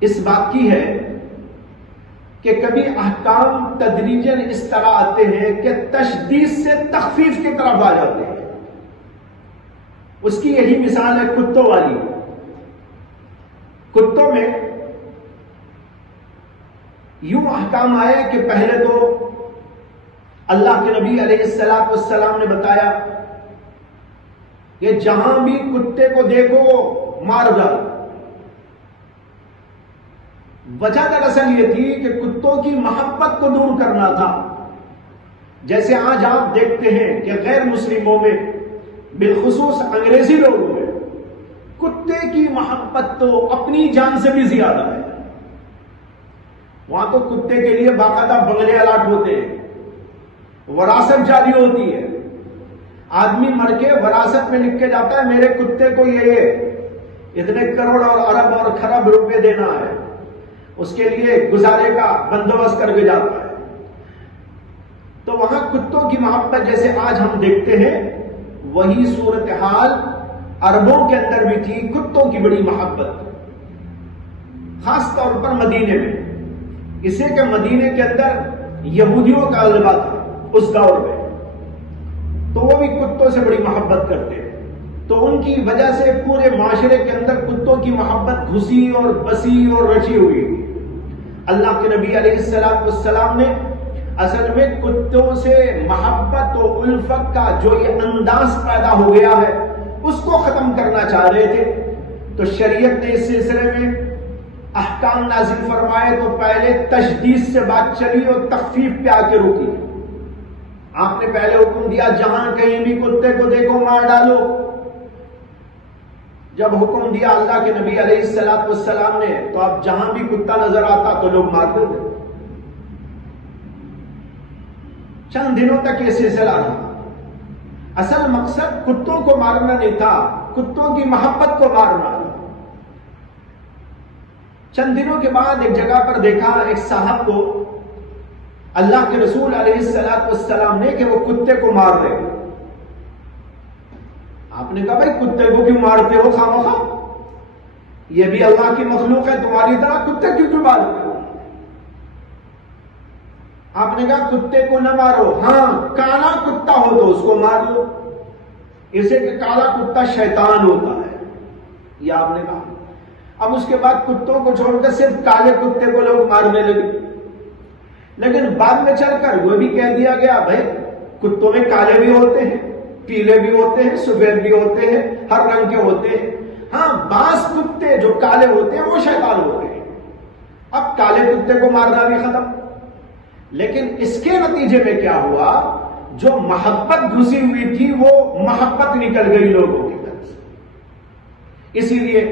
اس بات کی ہے کہ کبھی احکام تدریجاً اس طرح آتے ہیں کہ تشدید سے تخفیف کی طرف آ جاتے ہیں۔ اس کی یہی مثال ہے کتوں والی۔ کتوں میں یوں احکام آئے کہ پہلے تو اللہ کے نبی علیہ السلام نے بتایا کہ جہاں بھی کتے کو دیکھو مار ڈالو۔ وجہ دراصل یہ تھی کہ کتوں کی محبت کو دور کرنا تھا۔ جیسے آج آپ دیکھتے ہیں کہ غیر مسلموں میں بالخصوص انگریزی لوگوں میں کتے کی محبت تو اپنی جان سے بھی زیادہ ہے. وہاں تو کتے کے لیے باقاعدہ بنگلے الاٹ ہوتے ہیں، وراثت جاری ہوتی ہے. آدمی مر کے وراثت میں لکھ کے جاتا ہے میرے کتے کو یہ اتنے کروڑ اور ارب اور خرب روپے دینا ہے، اس کے لیے گزارے کا بندوبست کر کے جاتا ہے. تو وہاں کتوں کی محبت جیسے آج ہم دیکھتے ہیں وہی صورتحال عربوں کے اندر بھی تھی. کتوں کی بڑی محبت، خاص طور پر مدینے میں، اسے کہ مدینے کے اندر یہودیوں کا غلبہ تھا اس دور میں، تو وہ بھی کتوں سے بڑی محبت کرتے ہیں. تو ان کی وجہ سے پورے معاشرے کے اندر کتوں کی محبت گھسی اور بسی اور رچی ہوئی. اللہ کے نبی علیہ السلام نے اصل میں کتوں سے محبت و الفت کا جو یہ انداز پیدا ہو گیا ہے اس کو ختم کرنا چاہ رہے تھے. تو شریعت نے اس سلسلے میں احکام نازل فرمائے تو پہلے تشدید سے بات چلی اور تخفیف پہ آ کے رکی. آپ نے پہلے حکم دیا جہاں کہیں بھی کتے کو دیکھو مار ڈالو. جب حکم دیا اللہ کے نبی علیہ السلام نے تو اب جہاں بھی کتا نظر آتا تو لوگ مارتے تھے. چند دنوں تک یہ سلسلہ رہا. اصل مقصد کتوں کو مارنا نہیں تھا، کتوں کی محبت کو مارنا. چند دنوں کے بعد ایک جگہ پر دیکھا ایک صاحب کو اللہ کے رسول علیہ السلام نے کہ وہ کتے کو مار رہے. آپ نے کہا بھائی کتے کو کیوں مارتے ہو خامخواہ؟ یہ بھی اللہ کی مخلوق ہے تمہاری طرح، کتے کیوں مارتے ہو؟ آپ نے کہا کتے کو نہ مارو، ہاں کالا کتا ہو تو اس کو مار لو، اسے کہ کالا کتا شیطان ہوتا ہے، یہ آپ نے کہا. اب اس کے بعد کتوں کو چھوڑ کر صرف کالے کتے کو لوگ مارنے لگے. لیکن بعد میں چل کر وہ بھی کہہ دیا گیا بھائی کتوں میں کالے بھی ہوتے ہیں، پیلے بھی ہوتے ہیں، سفید بھی ہوتے ہیں، ہر رنگ کے ہوتے ہیں. ہاں بعض کتے جو کالے ہوتے ہیں وہ شیطان ہوتے ہیں. اب کالے کتے کو مارنا بھی ختم. لیکن اس کے نتیجے میں کیا ہوا؟ جو محبت گھسی ہوئی تھی وہ محبت نکل گئی لوگوں کی طرف سے. اسی لیے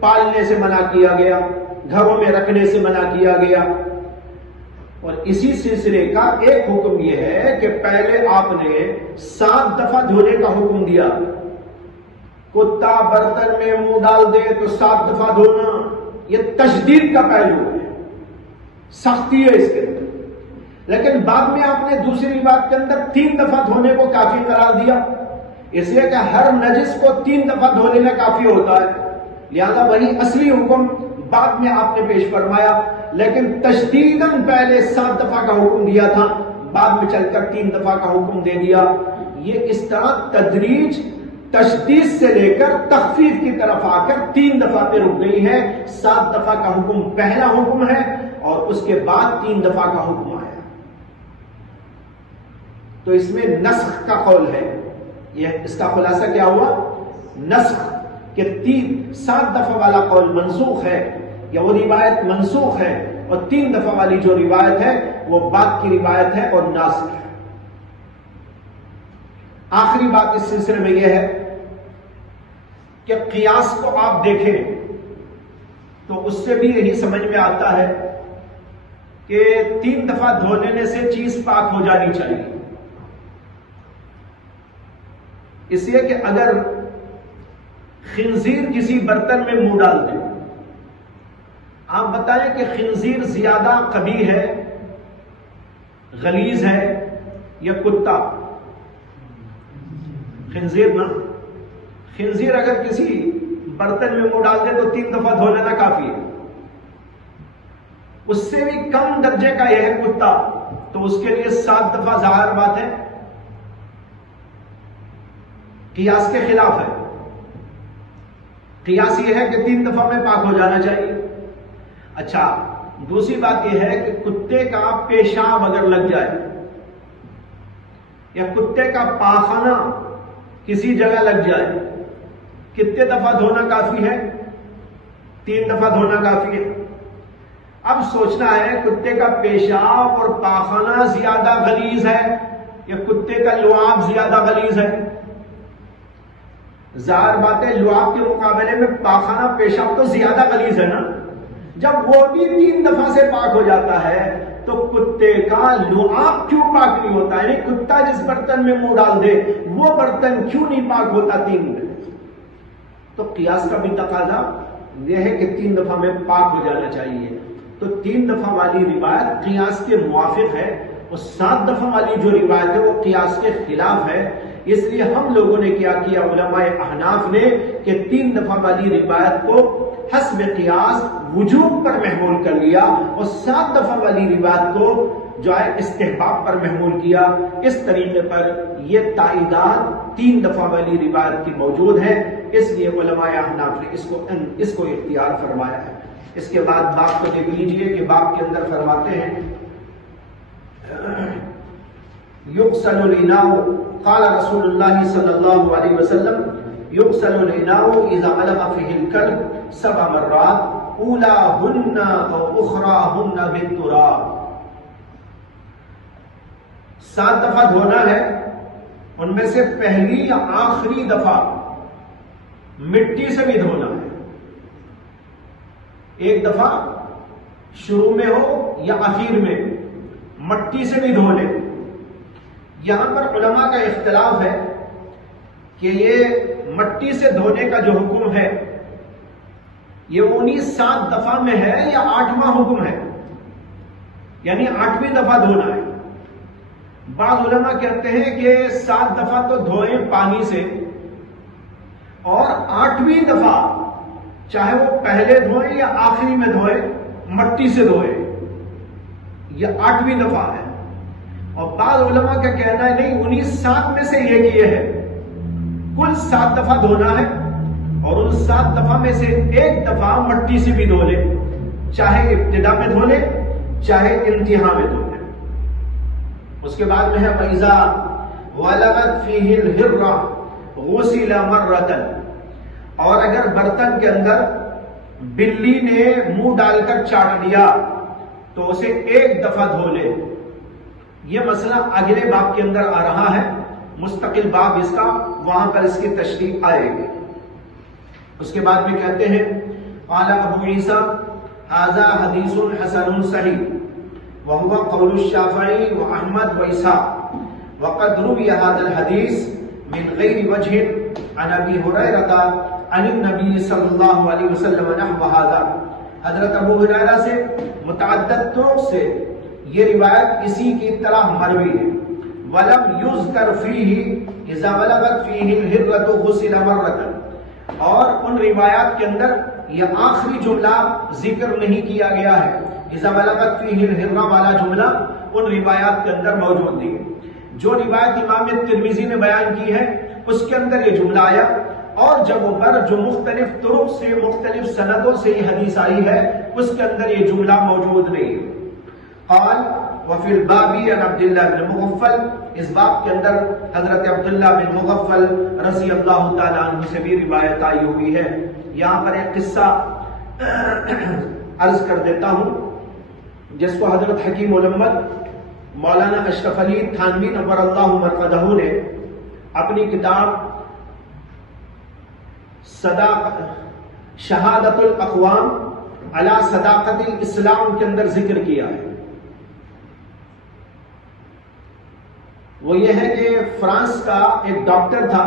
پالنے سے منع کیا گیا، گھروں میں رکھنے سے منع کیا گیا. اور اسی سلسلے کا ایک حکم یہ ہے کہ پہلے آپ نے 7 دفعہ دھونے کا حکم دیا. کتا برتن میں منہ ڈال دے تو 7 دفعہ دھونا، یہ تشدید کا پہلو ہے، سختی ہے اس کے اندر. لیکن بعد میں آپ نے دوسری بات کے اندر 3 دفعہ دھونے کو کافی قرار دیا، اس لیے کہ ہر نجس کو 3 دفعہ دھو لینا کافی ہوتا ہے. لہذا وہی اصلی حکم بعد میں آپ نے پیش فرمایا، لیکن تشدیداً پہلے 7 دفعہ کا حکم دیا تھا، بعد میں چل کر 3 دفعہ کا حکم دے دیا. یہ اس طرح تدریج تشدید سے لے کر تخفیف کی طرف آ کر 3 دفعہ پہ رک گئی ہے. 7 دفعہ کا حکم پہلا حکم ہے اور اس کے بعد 3 دفعہ کا حکم آیا. تو اس میں نسخ کا قول ہے. یہ اس کا خلاصہ کیا ہوا؟ نسخ کہ 7 دفعہ والا قول منسوخ ہے یا وہ روایت منسوخ ہے، اور 3 دفعہ والی جو روایت ہے وہ بعد کی روایت ہے اور ناسخ ہے. آخری بات اس سلسلے میں یہ ہے کہ قیاس کو آپ دیکھیں تو اس سے بھی یہی سمجھ میں آتا ہے کہ 3 دفعہ دھو لینے سے چیز پاک ہو جانی چاہیے. اس لیے کہ اگر خنزیر کسی برتن میں منہ ڈال دے، آپ بتائیں کہ خنزیر زیادہ قبیح ہے، غلیظ ہے یا کتا؟ خنزیر نا. خنزیر اگر کسی برتن میں منہ ڈال دے تو 3 دفعہ دھو لینا کافی ہے. اس سے بھی کم درجے کا یہ ہے کتا، تو اس کے لیے 7 دفعہ ظاہر بات ہے قیاس کے خلاف ہے. قیاس یہ ہے کہ 3 دفعہ میں پاک ہو جانا چاہیے. اچھا دوسری بات یہ ہے کہ کتے کا پیشاب اگر لگ جائے یا کتے کا پاخانہ کسی جگہ لگ جائے، کتنے دفعہ دھونا کافی ہے؟ 3 دفعہ دھونا کافی ہے. اب سوچنا ہے کتے کا پیشاب اور پاخانہ زیادہ غلیظ ہے یا کتے کا لعاب زیادہ غلیظ ہے؟ ظاہر بات ہے لعاب کے مقابلے میں پاخانہ پیشاب تو زیادہ غلیظ ہے نا، جب وہ بھی 3 دفعہ سے پاک ہو جاتا ہے تو کتے کا لعاب کیوں پاک نہیں ہوتا؟ یعنی کتا جس برتن میں منہ ڈال دے وہ برتن کیوں نہیں پاک ہوتا 3 میں؟ تو قیاس کا بھی تقاضا یہ ہے کہ 3 دفعہ میں پاک ہو جانا چاہیے، تو 3 دفعہ والی روایت قیاس کے موافق ہے، اور 7 دفعہ والی جو روایت ہے وہ قیاس کے خلاف ہے۔ اس لیے ہم لوگوں نے کیا کیا، علماء احناف نے، کہ 3 دفعہ والی روایت کو حسب قیاس وجوب پر محمول کر لیا، اور 7 دفعہ والی روایت کو جو ہے استحباب پر محمول کیا۔ اس طریقے پر یہ تائیدات 3 دفعہ والی روایت کی موجود ہے، اس لیے علماء احناف نے اس کو اختیار فرمایا ہے۔ اس کے بعد باب کو دیکھ لیجئے کہ باب کے اندر فرماتے ہیں یغسل الاناء، قال رسول اللہ صلی اللہ علیہ وسلم یغسل الاناء اذا علق فیہ الکلب 7 مرات اولاہن او اخراہن بالتراب۔ 7 دفعہ دھونا ہے، ان میں سے پہلی یا آخری دفعہ مٹی سے بھی دھونا ہے۔ ایک دفعہ شروع میں ہو یا آخر میں مٹی سے بھی دھو لے۔ یہاں پر علماء کا اختلاف ہے کہ یہ مٹی سے دھونے کا جو حکم ہے یہ 7 دفعہ میں ہے یا 8واں حکم ہے، یعنی 8ویں دفعہ دھونا ہے۔ بعض علماء کہتے ہیں کہ 7 دفعہ تو دھوئیں پانی سے، اور 8ویں دفعہ چاہے وہ پہلے دھوئیں یا آخری میں دھوئیں مٹی سے دھوئیں، یہ 8ویں دفعہ ہے۔ اور بعض علماء کا کہنا ہے نہیں، 7 میں سے یہ کیے ہے، کل 7 دفعہ دھونا ہے، اور ان 7 دفعہ میں سے ایک دفعہ مٹی سے بھی دھو لے، چاہے ابتدا میں دھو لے چاہے انتہا میں دھو لے۔ اس کے بعد میں ہے وَإِذَا وَلَغَتْ فِيهِ الْهِرَّةُ غُسِلَ مَرَّةً، اور اگر برتن کے اندر بلی نے منہ ڈال کر چاٹ لیا تو اسے ایک دفعہ دھو لے۔ یہ مسئلہ اگلے باب کے اندر آ رہا ہے، مستقل باب اس کا، وہاں پر اس کی تشریح آئے گی۔ اس کے بعد میں کہتے ہیں قال ابو عیسیٰ ھذا حدیث حسن صحیح وهو قول الشافعی واحمد واسحاق وقد روی هذا الحدیث من غیر وجہ عن ابی ہریرہ عن النبی صلی اللہ علیہ وسلم نحو هذا۔ حضرت ابو ہریرہ سے متعدد طرق سے یہ روایت اسی کی طرح مروی ہے۔ ولم یذکر فیہ اذا بلغت فیہ الہرۃ غسل مرۃ، اور ان روایات کے اندر یہ آخری جملہ ذکر نہیں کیا گیا ہے، اذا بلغت فیہ الہرۃ والا جملہ ان روایات کے اندر موجود نہیں۔ جو روایت امام ترمذی نے بیان کی ہے اس کے اندر یہ جملہ آیا، اور جگہوں پر جو مختلف طرق سے مختلف سندوں سے یہ حدیث آئی ہے اس کے اندر یہ جملہ موجود نہیں۔ قال وفی الباب عن عبداللہ بن مغفل، اس باب کے اندر حضرت عبداللہ بن مغفل رضی اللہ تعالیٰ عنہ سے بھی روایت آئی ہوئی ہے۔ یہاں پر ایک قصہ عرض کر دیتا ہوں جس کو حضرت حکیم علمت مولانا اشرف علی تھانوی نور اللہ مرقدہ نے اپنی کتاب شہادت الاقوام علی صداقت الاسلام کے اندر ذکر کیا ہے۔ وہ یہ ہے کہ فرانس کا ایک ڈاکٹر تھا،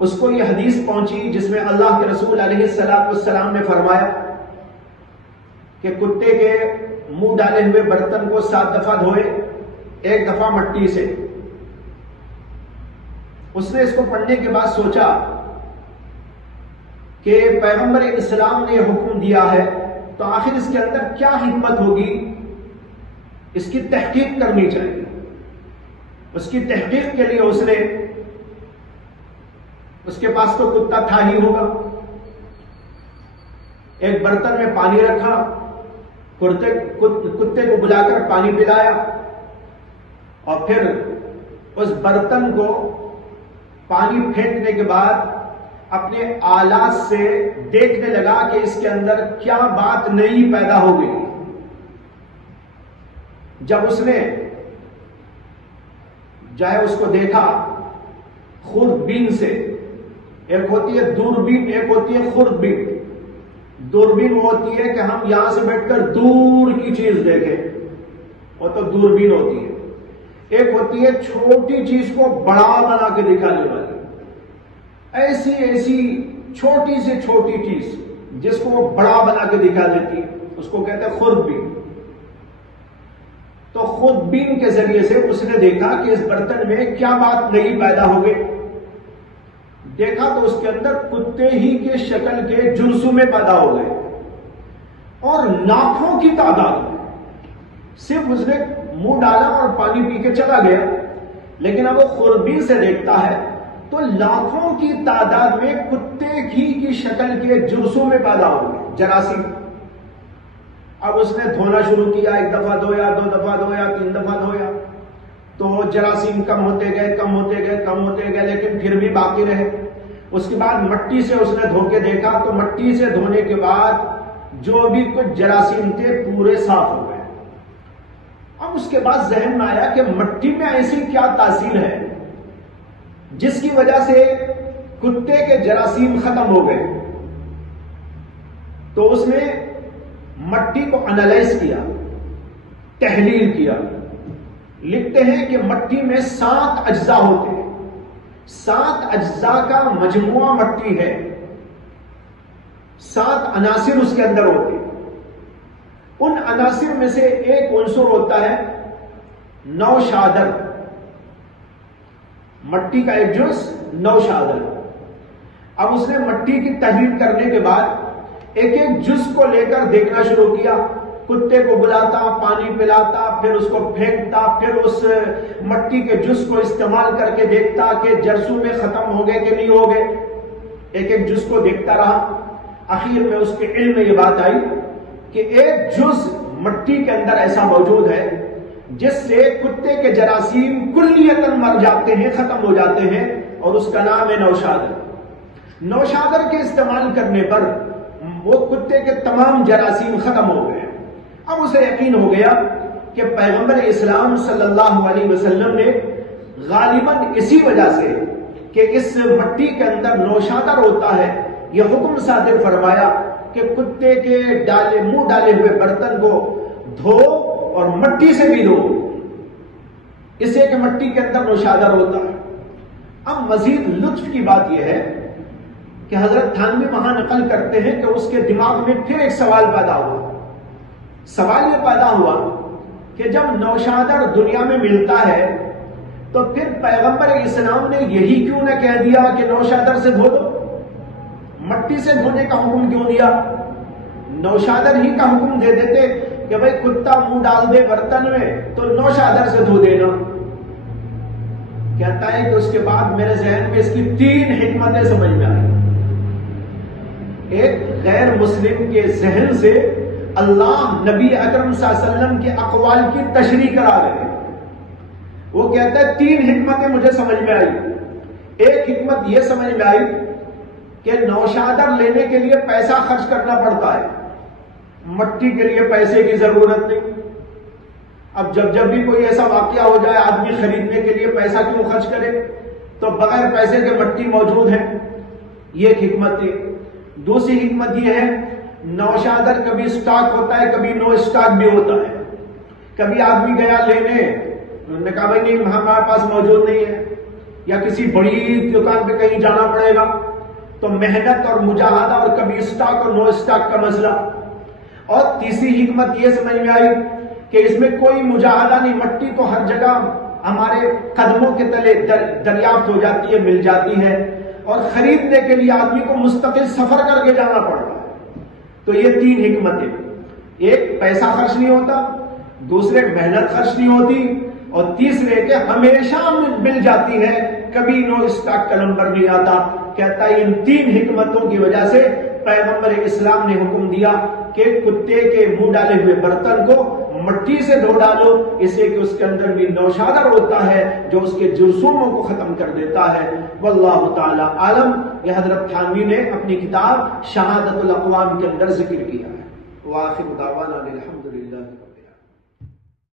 اس کو یہ حدیث پہنچی جس میں اللہ کے رسول علیہ السلام نے فرمایا کہ کتے کے منہ ڈالے ہوئے برتن کو 7 دفعہ دھوئے، ایک دفعہ مٹی سے۔ اس نے اس کو پڑھنے کے بعد سوچا کہ پیغمبر اسلام نے حکم دیا ہے تو آخر اس کے اندر کیا حکمت ہوگی، اس کی تحقیق کرنی چاہیے۔ اس کی تحقیق کے لیے اس کے پاس تو کتا تھا ہی ہوگا، ایک برتن میں پانی رکھا، کتے کو بلا کر پانی پلایا، اور پھر اس برتن کو پانی پھینکنے کے بعد اپنے آلات سے دیکھنے لگا کہ اس کے اندر کیا بات نئی پیدا ہو گئی۔ جب اس نے اس کو دیکھا خوردبین سے. ایک ہوتی ہے دوربین، ایک ہوتی ہے خوردبین. دوربین وہ ہوتی ہے کہ ہم یہاں سے بیٹھ کر دور کی چیز دیکھیں، وہ تو دوربین ہوتی ہے. ایک ہوتی ہے چھوٹی چیز کو بڑا بنا کے دکھانے والی. ایسی ایسی چھوٹی سے چھوٹی چیز جس کو وہ بڑا بنا کے دکھا دیتی ہے، اس کو کہتے ہیں خوردبین. تو خوردبین کے ذریعے سے اس نے دیکھا کہ اس برتن میں کیا بات نئی پیدا ہو گئی. دیکھا تو اس کے اندر کتے ہی کے شکل کے جرثومے پیدا ہو گئے اور لاکھوں کی تعداد میں. صرف اس نے منہ ڈالا اور پانی پی کے چلا گیا، لیکن اب وہ خوردبین سے دیکھتا ہے تو لاکھوں کی تعداد میں کتے کی شکل کے جرثومے پیدا ہو گئے، جراثیم. اب اس نے دھونا شروع کیا، ایک دفعہ دھویا، 2 دفعہ دھویا، 3 دفعہ دھویا، تو جراثیم کم ہوتے گئے، کم ہوتے گئے، کم ہوتے گئے، لیکن پھر بھی باقی رہے. اس کے بعد مٹی سے اس نے دھو کے دیکھا تو مٹی سے دھونے کے بعد جو بھی کچھ جراثیم تھے پورے صاف ہو گئے. اب اس کے بعد ذہن میں آیا کہ مٹی میں ایسی کیا تاثیر ہے جس کی وجہ سے کتے کے جراثیم ختم ہو گئے. تو اس نے مٹی کو انالائز کیا، تحلیل کیا. لکھتے ہیں کہ مٹی میں 7 اجزاء ہوتے ہیں، 7 اجزاء کا مجموعہ مٹی ہے، 7 عناصر اس کے اندر ہوتے ہیں. ان عناصر میں سے ایک عنصر ہوتا ہے نوشادر. مٹی کا ایک جز نوشادر. اب اس نے مٹی کی تحلیل کرنے کے بعد ایک ایک جز کو لے کر دیکھنا شروع کیا. کتے کو بلاتا، پانی پلاتا، پھر اس کو پھینکتا، پھر اس مٹی کے جز کو استعمال کر کے دیکھتا کہ جرثومے ختم ہو گئے کہ نہیں ہو گئے. ایک ایک جز کو دیکھتا رہا. آخر میں اس کے علم میں یہ بات آئی کہ ایک جز مٹی کے اندر ایسا موجود ہے جس سے کتے کے جراثیم کلیتاً مر جاتے ہیں، ختم ہو جاتے ہیں، اور اس کا نام ہے نوشادر. نوشادر کے استعمال کرنے پر وہ کتے کے تمام جراثیم ختم ہو گئے. اب اسے یقین ہو گیا کہ پیغمبر اسلام صلی اللہ علیہ وسلم نے غالباً اسی وجہ سے کہ اس مٹی کے اندر نوشادر ہوتا ہے یہ حکم صادر فرمایا کہ کتے کے منہ ڈالے ہوئے برتن کو دھو اور مٹی سے بھی دھو، اس سے کہ مٹی کے اندر نوشادر ہوتا ہے. اب مزید لطف کی بات یہ ہے کہ حضرت تھانوی وہاں نقل کرتے ہیں کہ اس کے دماغ میں پھر ایک سوال پیدا ہوا. سوال یہ پیدا ہوا کہ جب نوشادر دنیا میں ملتا ہے تو پھر پیغمبر اسلام نے یہی کیوں نہ کہہ دیا کہ نوشادر سے دھو دو؟ مٹی سے دھونے کا حکم کیوں دیا؟ نوشادر ہی کا حکم دے دیتے کہ بھئی کتا منہ ڈال دے برتن میں تو نوشادر سے دھو دینا. کہتا ہے کہ اس کے بعد میرے ذہن میں اس کی 3 حکمتیں سمجھ میں آئی. ایک، غیر مسلم کے ذہن سے اللہ نبی اکرم صلی اللہ علیہ وسلم کے اقوال کی تشریح کرا رہے ہیں. وہ کہتا ہے 3 حکمتیں مجھے سمجھ میں آئی. ایک حکمت یہ سمجھ میں آئی کہ نوشادر لینے کے لیے پیسہ خرچ کرنا پڑتا ہے، مٹی کے لیے پیسے کی ضرورت نہیں. اب جب بھی کوئی ایسا واقعہ ہو جائے آدمی خریدنے کے لیے پیسہ کیوں خرچ کرے؟ تو بغیر پیسے کے مٹی موجود ہے. یہ ایک حکمت ہے. دوسری حکمت یہ ہے نوشادر کبھی سٹاک ہوتا ہے، کبھی نو سٹاک بھی ہوتا ہے. کبھی آدمی گیا لینے، انہوں نے کہا بھائی نہیں ہمارے پاس موجود نہیں ہے، یا کسی بڑی دکان پہ کہیں جانا پڑے گا، تو محنت اور مجاہدہ اور کبھی سٹاک اور نو سٹاک کا مسئلہ. اور تیسری حکمت یہ سمجھ میں آئی کہ اس میں کوئی مجاہدہ نہیں، مٹی تو ہر جگہ ہمارے قدموں کے تلے دریافت ہو جاتی ہے، مل جاتی ہے، اور خریدنے کے لیے آدمی کو مستقل سفر کر کے جانا پڑتا ہے. تو یہ 3 حکمتیں، ایک پیسہ خرچ نہیں ہوتا، دوسرے محنت خرچ نہیں ہوتی، اور تیسرے کہ ہمیشہ مل جاتی ہے، کبھی نو اسٹاک کا نمبر نہیں آتا. کہتا ہے ان 3 حکمتوں کی وجہ سے پیغمبر اسلام نے حکم دیا کہ کتے کے منہ ڈالے ہوئے برتن کو مٹی سے دھو ڈالو، اس سے کہ اس کے اندر بھی نوشادر ہوتا ہے جو اس کے جرثوموں کو ختم کر دیتا ہے. واللہ تعالی عالم. یہ حضرت تھانوی نے اپنی کتاب شہادت الاقوام کے اندر ذکر کیا ہے. وآخر دعوانا الحمد